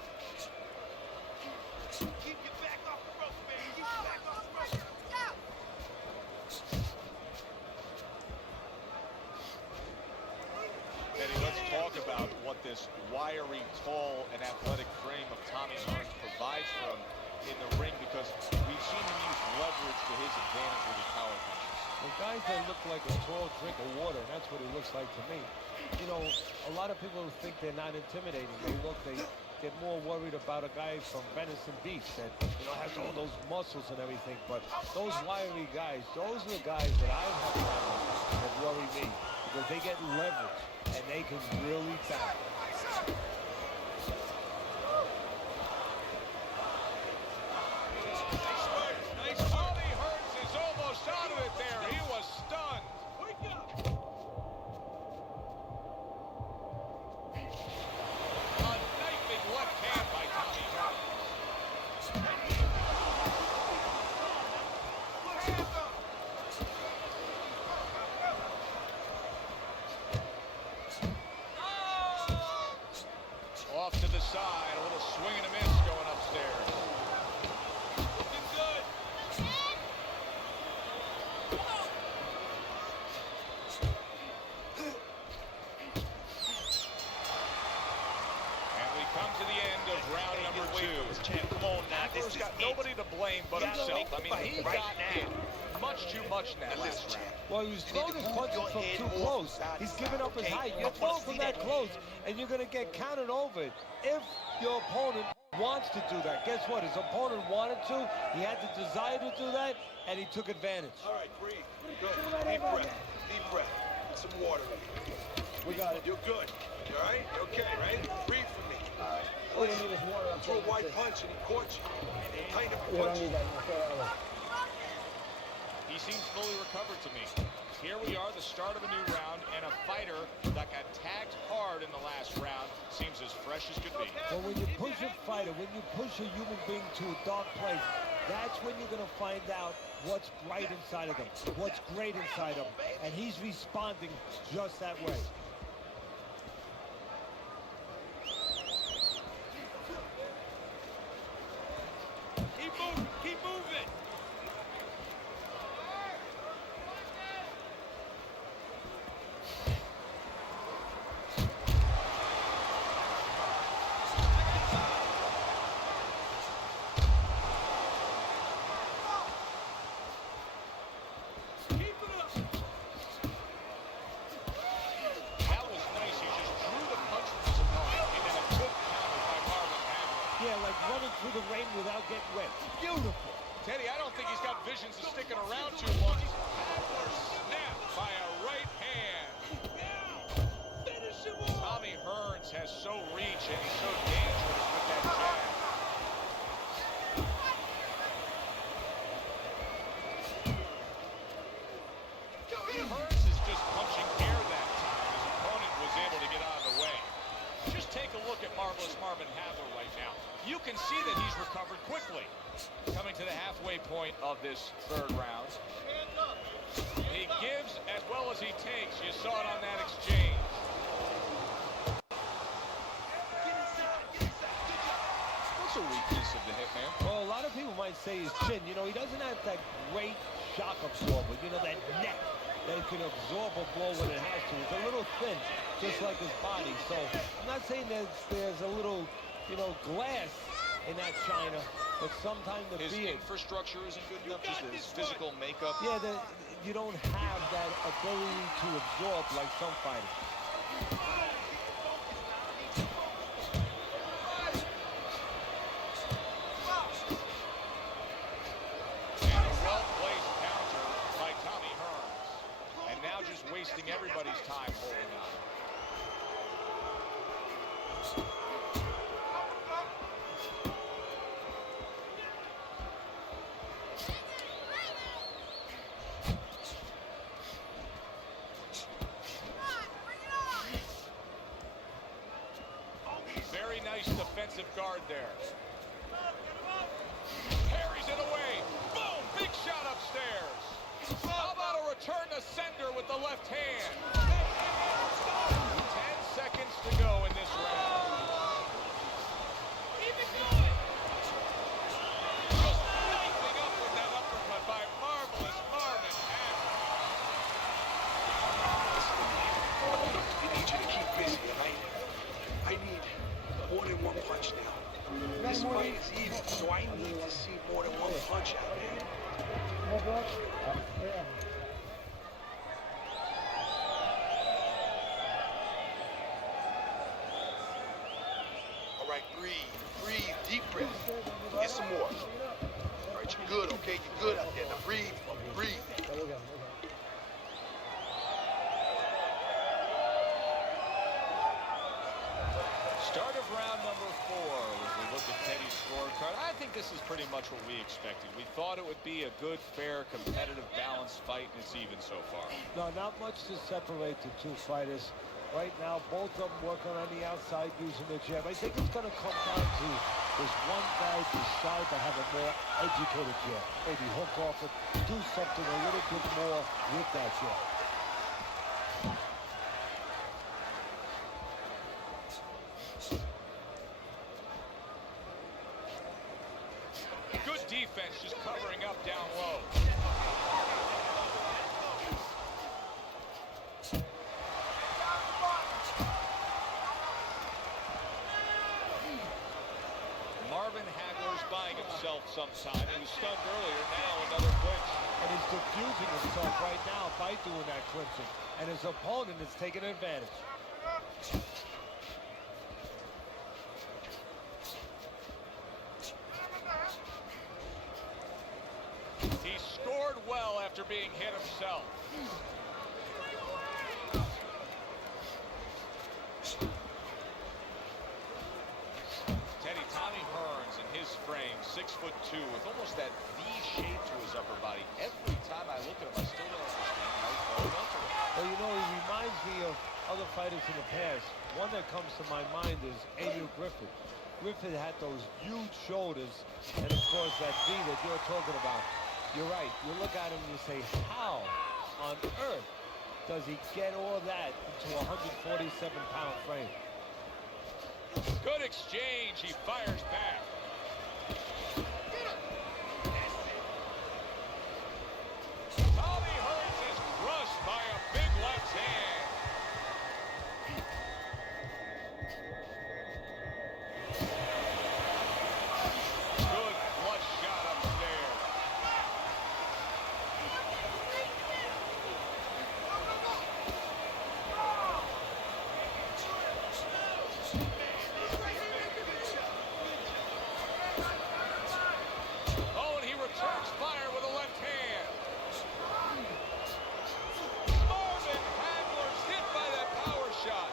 Keep your back off the rope, man. Keep your back off the rope. Eddie, let's talk about what this wiry, tall, and athletic frame of Tommy Hearns provides for him in the ring, because we've seen him use leverage to his advantage with his power punches. Well, guys that look like a tall drink of water, and that's what he looks like to me. You know, a lot of people think they're not intimidating. They get more worried about a guy from Venison Beach that, you know, has all those muscles and everything. But those wiry guys, those are the guys that I have found that worry me, because they get leverage and they can really bang. inside. A little swing and a miss going upstairs. Looking good. And we come to the end of round number 2. Come on now, Hagler's got nobody to blame but himself. I mean, he got hit much too much in that last round. Well, he was throwing his punches from too close. He's giving up his height. You're throwing from that close, and you're going to get counted over it. If your opponent wants to do that, guess what? His opponent wanted to. He had the desire to do that, and he took advantage. All right, breathe. Good. Deep breath. Deep breath. Get some water in you. We got it. You're good. You all right? You okay, right? Breathe for me. All you need is water. Threw a wide punch, and he caught you. Tighten up We your don't punch. need that. No, throw that away. He seems fully recovered to me. Here we are, the start of a new round, and a fighter that got tagged hard in the last round seems as fresh as could be. But when you push a fighter, when you push a human being to a dark place, that's when you're going to find out what's bright inside of them, what's great inside of them. And he's responding just that way. Keep moving, keep moving. Through the rain without getting wet. Beautiful. Teddy, I don't think he's got visions of sticking around too long. Hagler snapped by a right hand. Finish him off. Tommy Hearns has so reach, and he's so dangerous with that jab. Hearns is just punching air that time. His opponent was able to get out of the way. Just take a look at Marvelous Marvin Hagler right now. You can see that he's recovered quickly. Coming to the halfway point of this third round. He gives as well as he takes. You saw it on that exchange. What's a weakness of the Hitman? Well, a lot of people might say his chin. You know, he doesn't have that great shock absorber. You know, that neck that can absorb a blow when it has to. It's a little thin, just like his body. So I'm not saying there's a little, you know, glass in that china, but sometimes the his beard. infrastructure isn't good enough. Just his physical makeup. Yeah, you don't have that ability to absorb like some fighters. And a well-placed counter by Tommy Hearns. And now just wasting everybody's time holding on. Very nice defensive guard there. Parries it away. Boom! Big shot upstairs. How about a return to sender with the left hand? 10 seconds to go in this round. Keep it going. Just knifing up with that uppercut by Marvelous Marvin Hagler. I need you to keep busy, all right? I need more than one punch now. This fight is even, so I need to see more than one punch out there. All right, breathe, deep breath. Get some more. All right, you're good, okay? You're good out there. Now breathe. Start of round number 4 as we look at Teddy's scorecard. I think this is pretty much what we expected. We thought it would be a good, fair, competitive, balanced fight, and it's even so far. No, not much to separate the two fighters. Right now, both of them working on the outside using the jab. I think it's going to come down to this one guy decide to have a more educated jab. Maybe hook off it, do something a little bit more with that jab. defense just covering up down low. Marvin Hagler's buying himself some time. He was stunned earlier, now another clinch. And he's confusing himself right now by doing that clinching. And his opponent is taking advantage. He scored well after being hit himself. Tommy Hearns in his frame, 6'2", with almost that V shape to his upper body. Every time I look at him, I still don't understand how he's going into it. Well, you know, he reminds me of other fighters in the past. One that comes to my mind is Adrian Griffith. Griffith had those huge shoulders, and of course that V that you're talking about. You're right. You look at him and you say, how on earth does he get all that into a 147-pound frame? Good exchange. He fires back. Tommy Hearns is crushed by a big left hand. Good flush shot upstairs. Returns fire with a left hand. Marvin Hagler's hit by that power shot.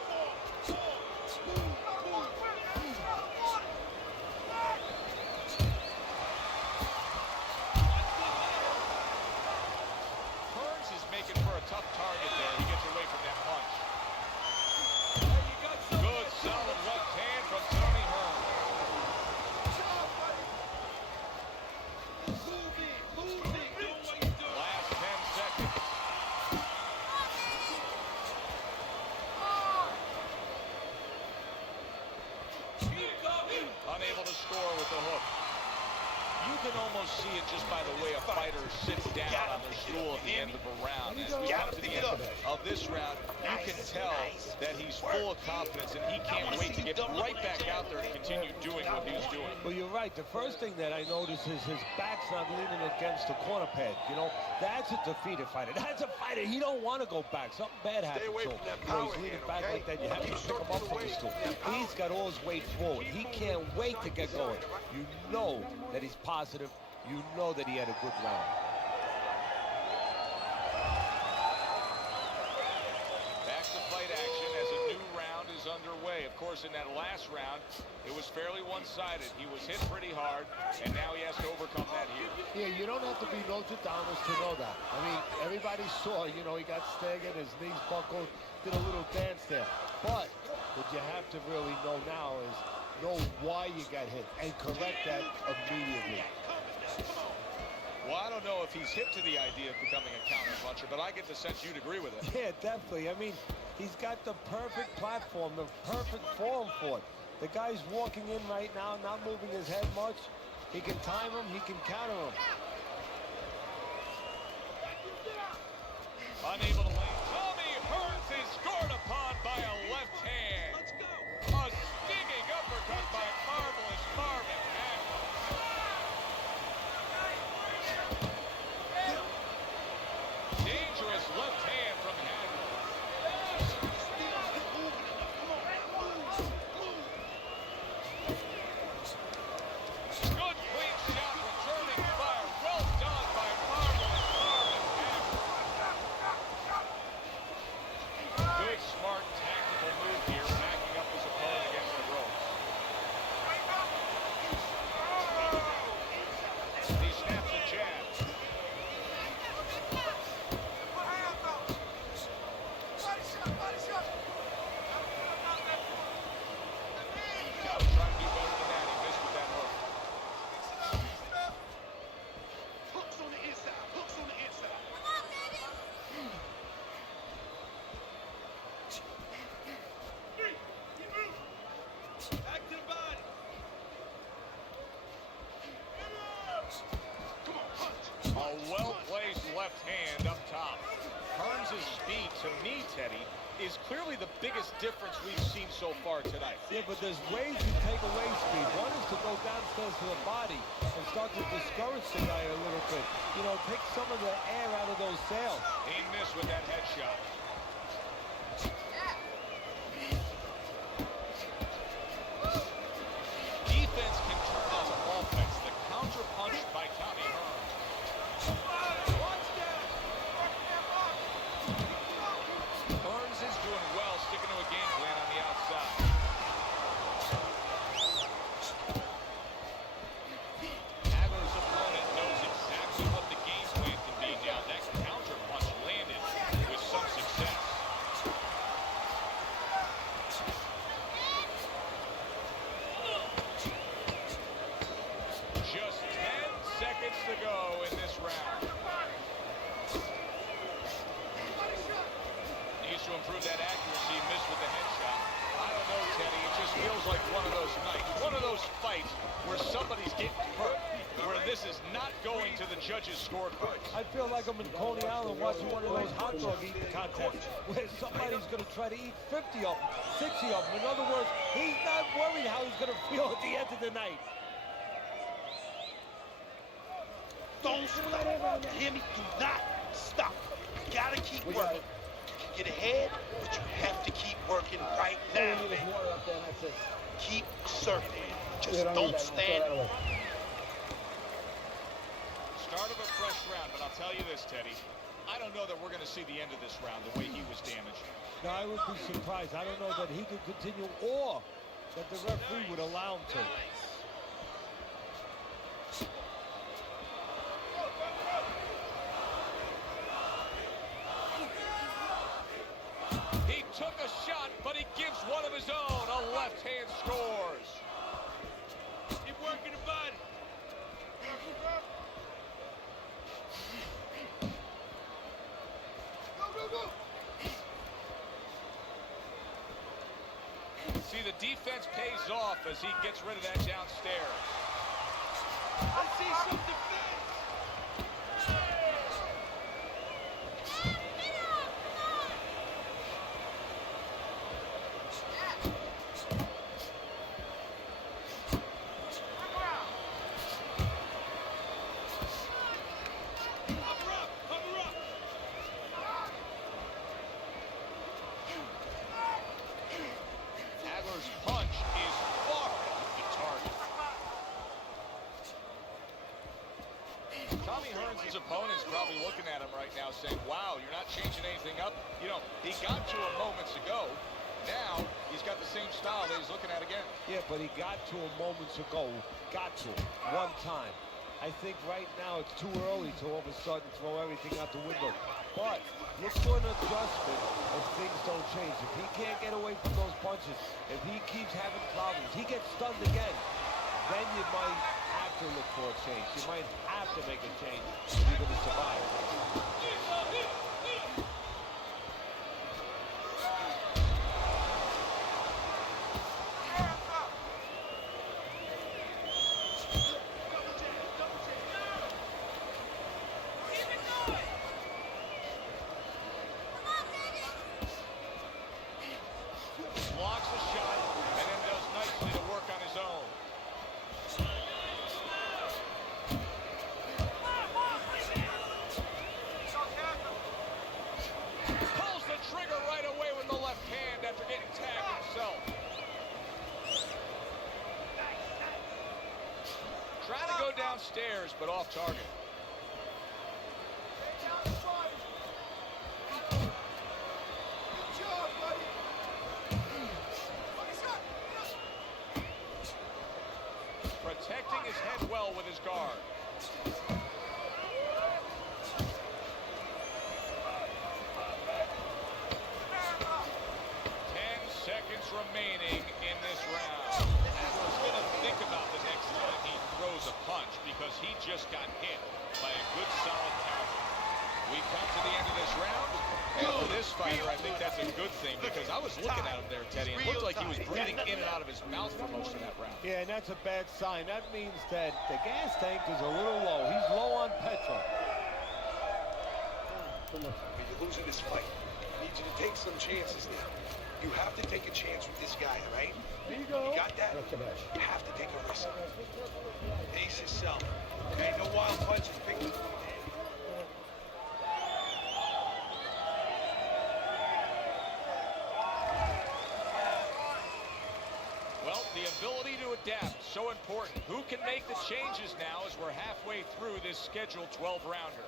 Hearns is making for a tough target there. He gets away from that punch. Good solid left hand from Tommy Hearns. Unable to score with the hook. You can almost see it just by the way a fighter sits down on their stool at the end of a round. As we come to the end of this round, you can tell that he's full of confidence and he can't wait to get right back out there and continue doing what he was doing. Well, you're right. The first thing that I notice is his back's not leaning against the corner pad. You know, that's a defeated fighter. That's a fighter. He don't want to go back. Something bad happens. Stay away from that power he's leaning hand, back okay? like that. You have to pick him up from the stool. He's got all his weight forward. He can't wait to get going. You know that he's positive. You know that he had a good round. Back to fight action as a new round is underway. Of course, in that last round, it was fairly one-sided. He was hit pretty hard, and now he has to overcome that here. Yeah, you don't have to be Notre Dame to know that. I mean, everybody saw, you know, he got staggered, his knees buckled, did a little dance there. But what you have to really know now is know why you got hit and correct that immediately. Well, I don't know if he's hip to the idea of becoming a counter-puncher, but I get the sense you'd agree with it. Yeah, definitely. I mean, he's got the perfect platform, the perfect form for it. The guy's walking in right now, not moving his head much. He can time him, he can counter him. Unable to lane. Tommy Hearns is scored upon by a left hand. Let's go. A stinging uppercut by marvelous Marvin Hagler. Dangerous left hand from Hagler. Good clean shot, returning fire. Well done by marvelous Marvin Hagler. is clearly the biggest difference we've seen so far tonight. Yeah, but there's ways you take away speed. One is to go downstairs to the body and start to discourage the guy a little bit. You know, take some of the air out of those sails. He missed with that headshot. Defense can turn on offense. The counter punch by Tommy Hearns. Hearns is doing well, sticking to a game plan on the outside. Hagler's opponent knows exactly what the game plan can be now. That counter punch landed with some success. Just 10 seconds to go in this round. Needs to improve that accuracy. Missed with the headshot. I don't know, Teddy. It just feels like one of those nights, one of those fights where somebody's getting hurt, where this is not going to the judges' scorecards. I feel like I'm in Coney Island watching one of those hot dog eating contests where somebody's going to try to eat 50 of them, 60 of them. In other words, he's not worried how he's going to feel at the end of the night. Don't stop. Hear me? Do not stop. You gotta keep working. You can get ahead, but you have to keep working right now, All we need is man. water up there, and that's it. Keep surfing. Just Yeah, don't need that. stand. Throw that away. Start of a fresh round, but I'll tell you this, Teddy. I don't know that we're going to see the end of this round the way he was damaged. Now, I would be surprised. I don't know that he could continue or that the referee would allow him to. He took a shot, but he gives one of his own. A left hand scores. Keep working the body. See, the defense pays off as he gets rid of that downstairs. I see some defense. Hagler's punch is far off the target. Tommy Hearns' opponent's probably looking at him right now saying, wow, you're not changing anything up. You know, he got to him moments ago. Now, he's got the same style that he's looking at again. Yeah, but he got to him moments ago. Got to him one time. I think right now it's too early to all of a sudden throw everything out the window. But look for an adjustment if things don't change. If he can't get away from those punches, if he keeps having problems, he gets stunned again, then you might have to look for a change. You might have to make a change if you're going to survive. Blocks the shot and then does nicely to work on his own. Pulls the trigger right away with the left hand after getting tagged himself. Trying to go downstairs, but off target. Protecting his head well with his guard. 10 seconds remaining in this round. Hagler's going to think about the next time he throws a punch because he just got hit by a good solid counter. We come to the end of this round, and for this fighter, I think that's a good thing because I was looking at him there, Teddy, and it looked like he was breathing in and out of his mouth for most of that round. Yeah, and that's a bad sign. That means that the gas tank is a little low. He's low on petrol. You're losing this fight. I need you to take some chances now. You have to take a chance with this guy, all right? There you go. You got that? You have to take a risk. Pace yourself. Okay, no wild punches. Pick up. Well, the ability to adapt, so important. Who can make the changes now as we're halfway through this scheduled 12-rounder?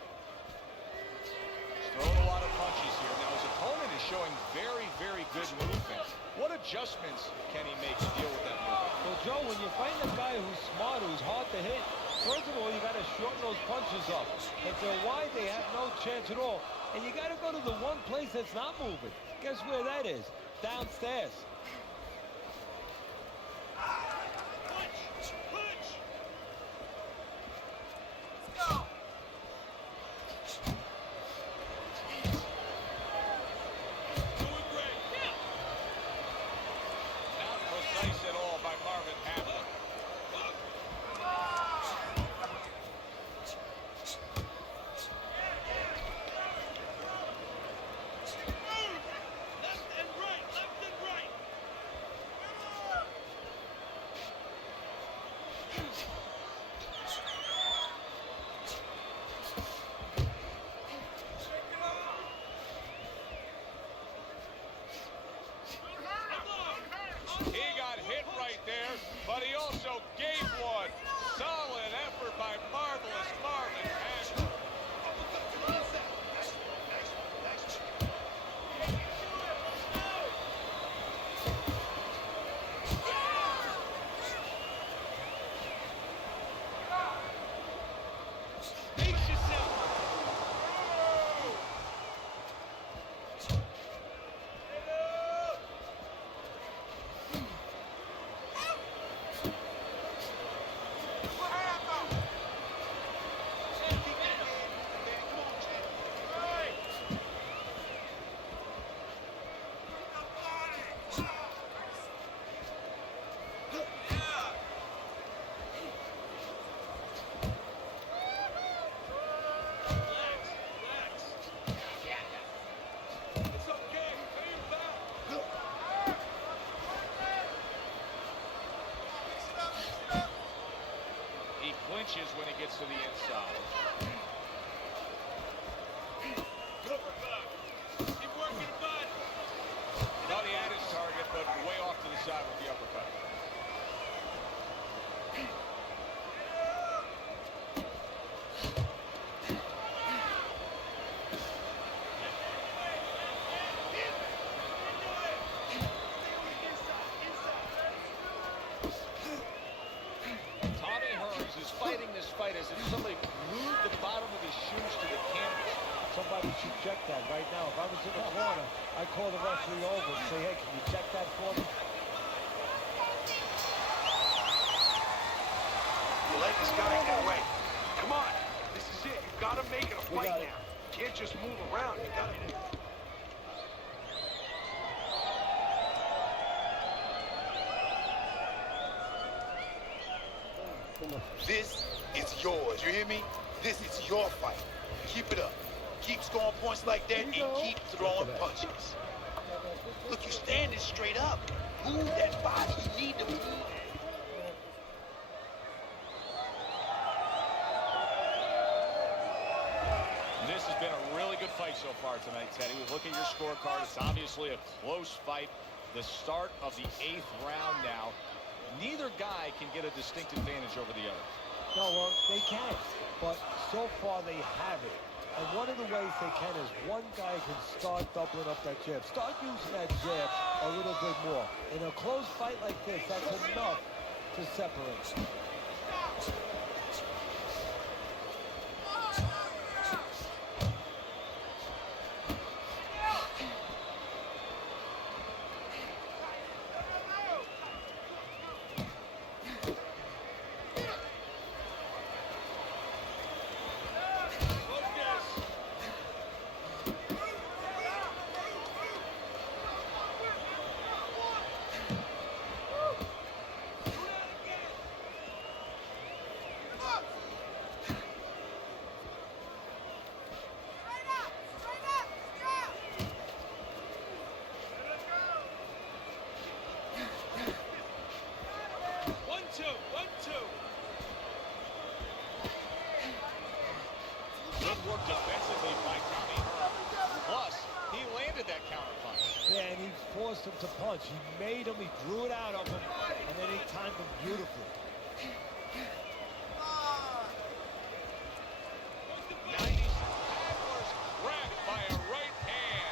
He's throwing a lot of punches here. Now, his opponent is showing very, very good movement. What adjustments can he make to deal with that movement? Well, Joe, when you find a guy who's smart, who's hard to hit, first of all, you got to shorten those punches up. If they're wide, they have no chance at all. And you got to go to the one place that's not moving. Guess where that is? Downstairs. But he also gave one. Solid effort by marvelous Marvin Hagler. Clinches when he gets to the inside. Keep working, bud. Thought he had his target, but way off to the side with the uppercut. Fighting this fight as if somebody glued the bottom of his shoes to the canvas. Somebody should check that right now. If I was in the corner, I'd call the referee over and say, hey, can you check that for me? You let this guy get away. Come on. This is it. You gotta make it a fight now. You can't just move around. You gotta... This is yours, you hear me? This is your fight. Keep it up. Keep scoring points like that and keep throwing punches. Look, you're standing straight up. Move that body. You need to move. This has been a really good fight so far tonight, Teddy. We look at your scorecard. It's obviously a close fight. The start of the 8th round now. Neither guy can get a distinct advantage over the other. No, well, they can, but so far they haven't. And one of the ways they can is one guy can start doubling up that jab. Start using that jab a little bit more. In a close fight like this, that's enough to separate. 1-2. Good work defensively by Tommy Hearns. Plus, he landed that counter punch. Yeah, and he forced him to punch. He made him, he drew it out of him, and then he timed him beautifully. Hagler's grabbed by a right hand.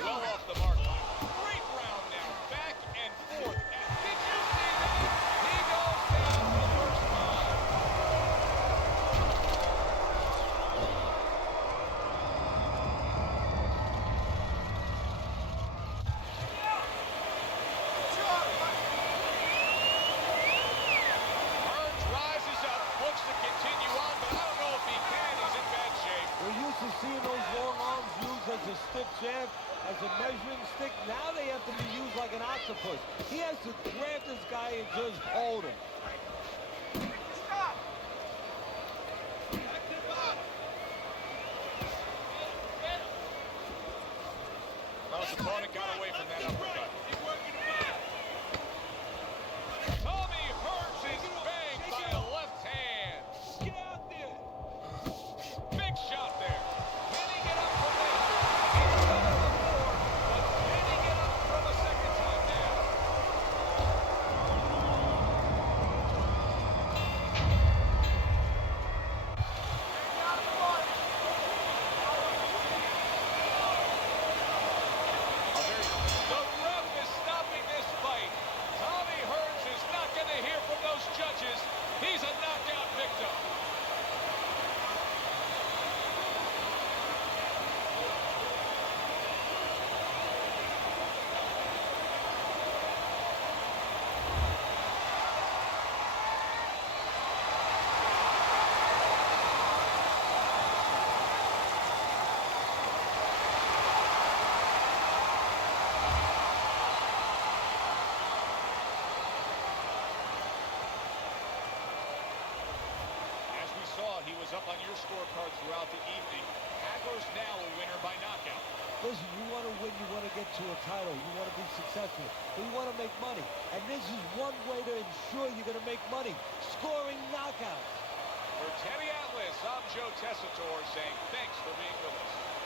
Well off the mark. Great round now. Back and forth. And did you see that? He goes down the first time. Hearns rises up, looks to continue on, but I don't know if he can. He's in bad shape. We're used to seeing those long arms used as a stiff jab, as a measuring stick. Now they have to be used like an octopus. He has to grab this guy and just hold him. Well, his opponent got away from that uppercut. Tommy Hearns is banged by a left hand. Get out there. Big shot there. Can he get up from that? He's done it before, but can he get up from a second time now? The ref is stopping this fight. Tommy Hearns is not going to hear from those judges. He's a knockout victim. As we saw, he was up on your scorecard throughout the evening. Hagler's now a winner by knockout. Listen, you want to win, you want to get to a title, you want to be successful, but you want to make money. And this is one way to ensure you're going to make money, scoring knockouts. For Teddy Atlas, I'm Joe Tessitore saying thanks for being with us.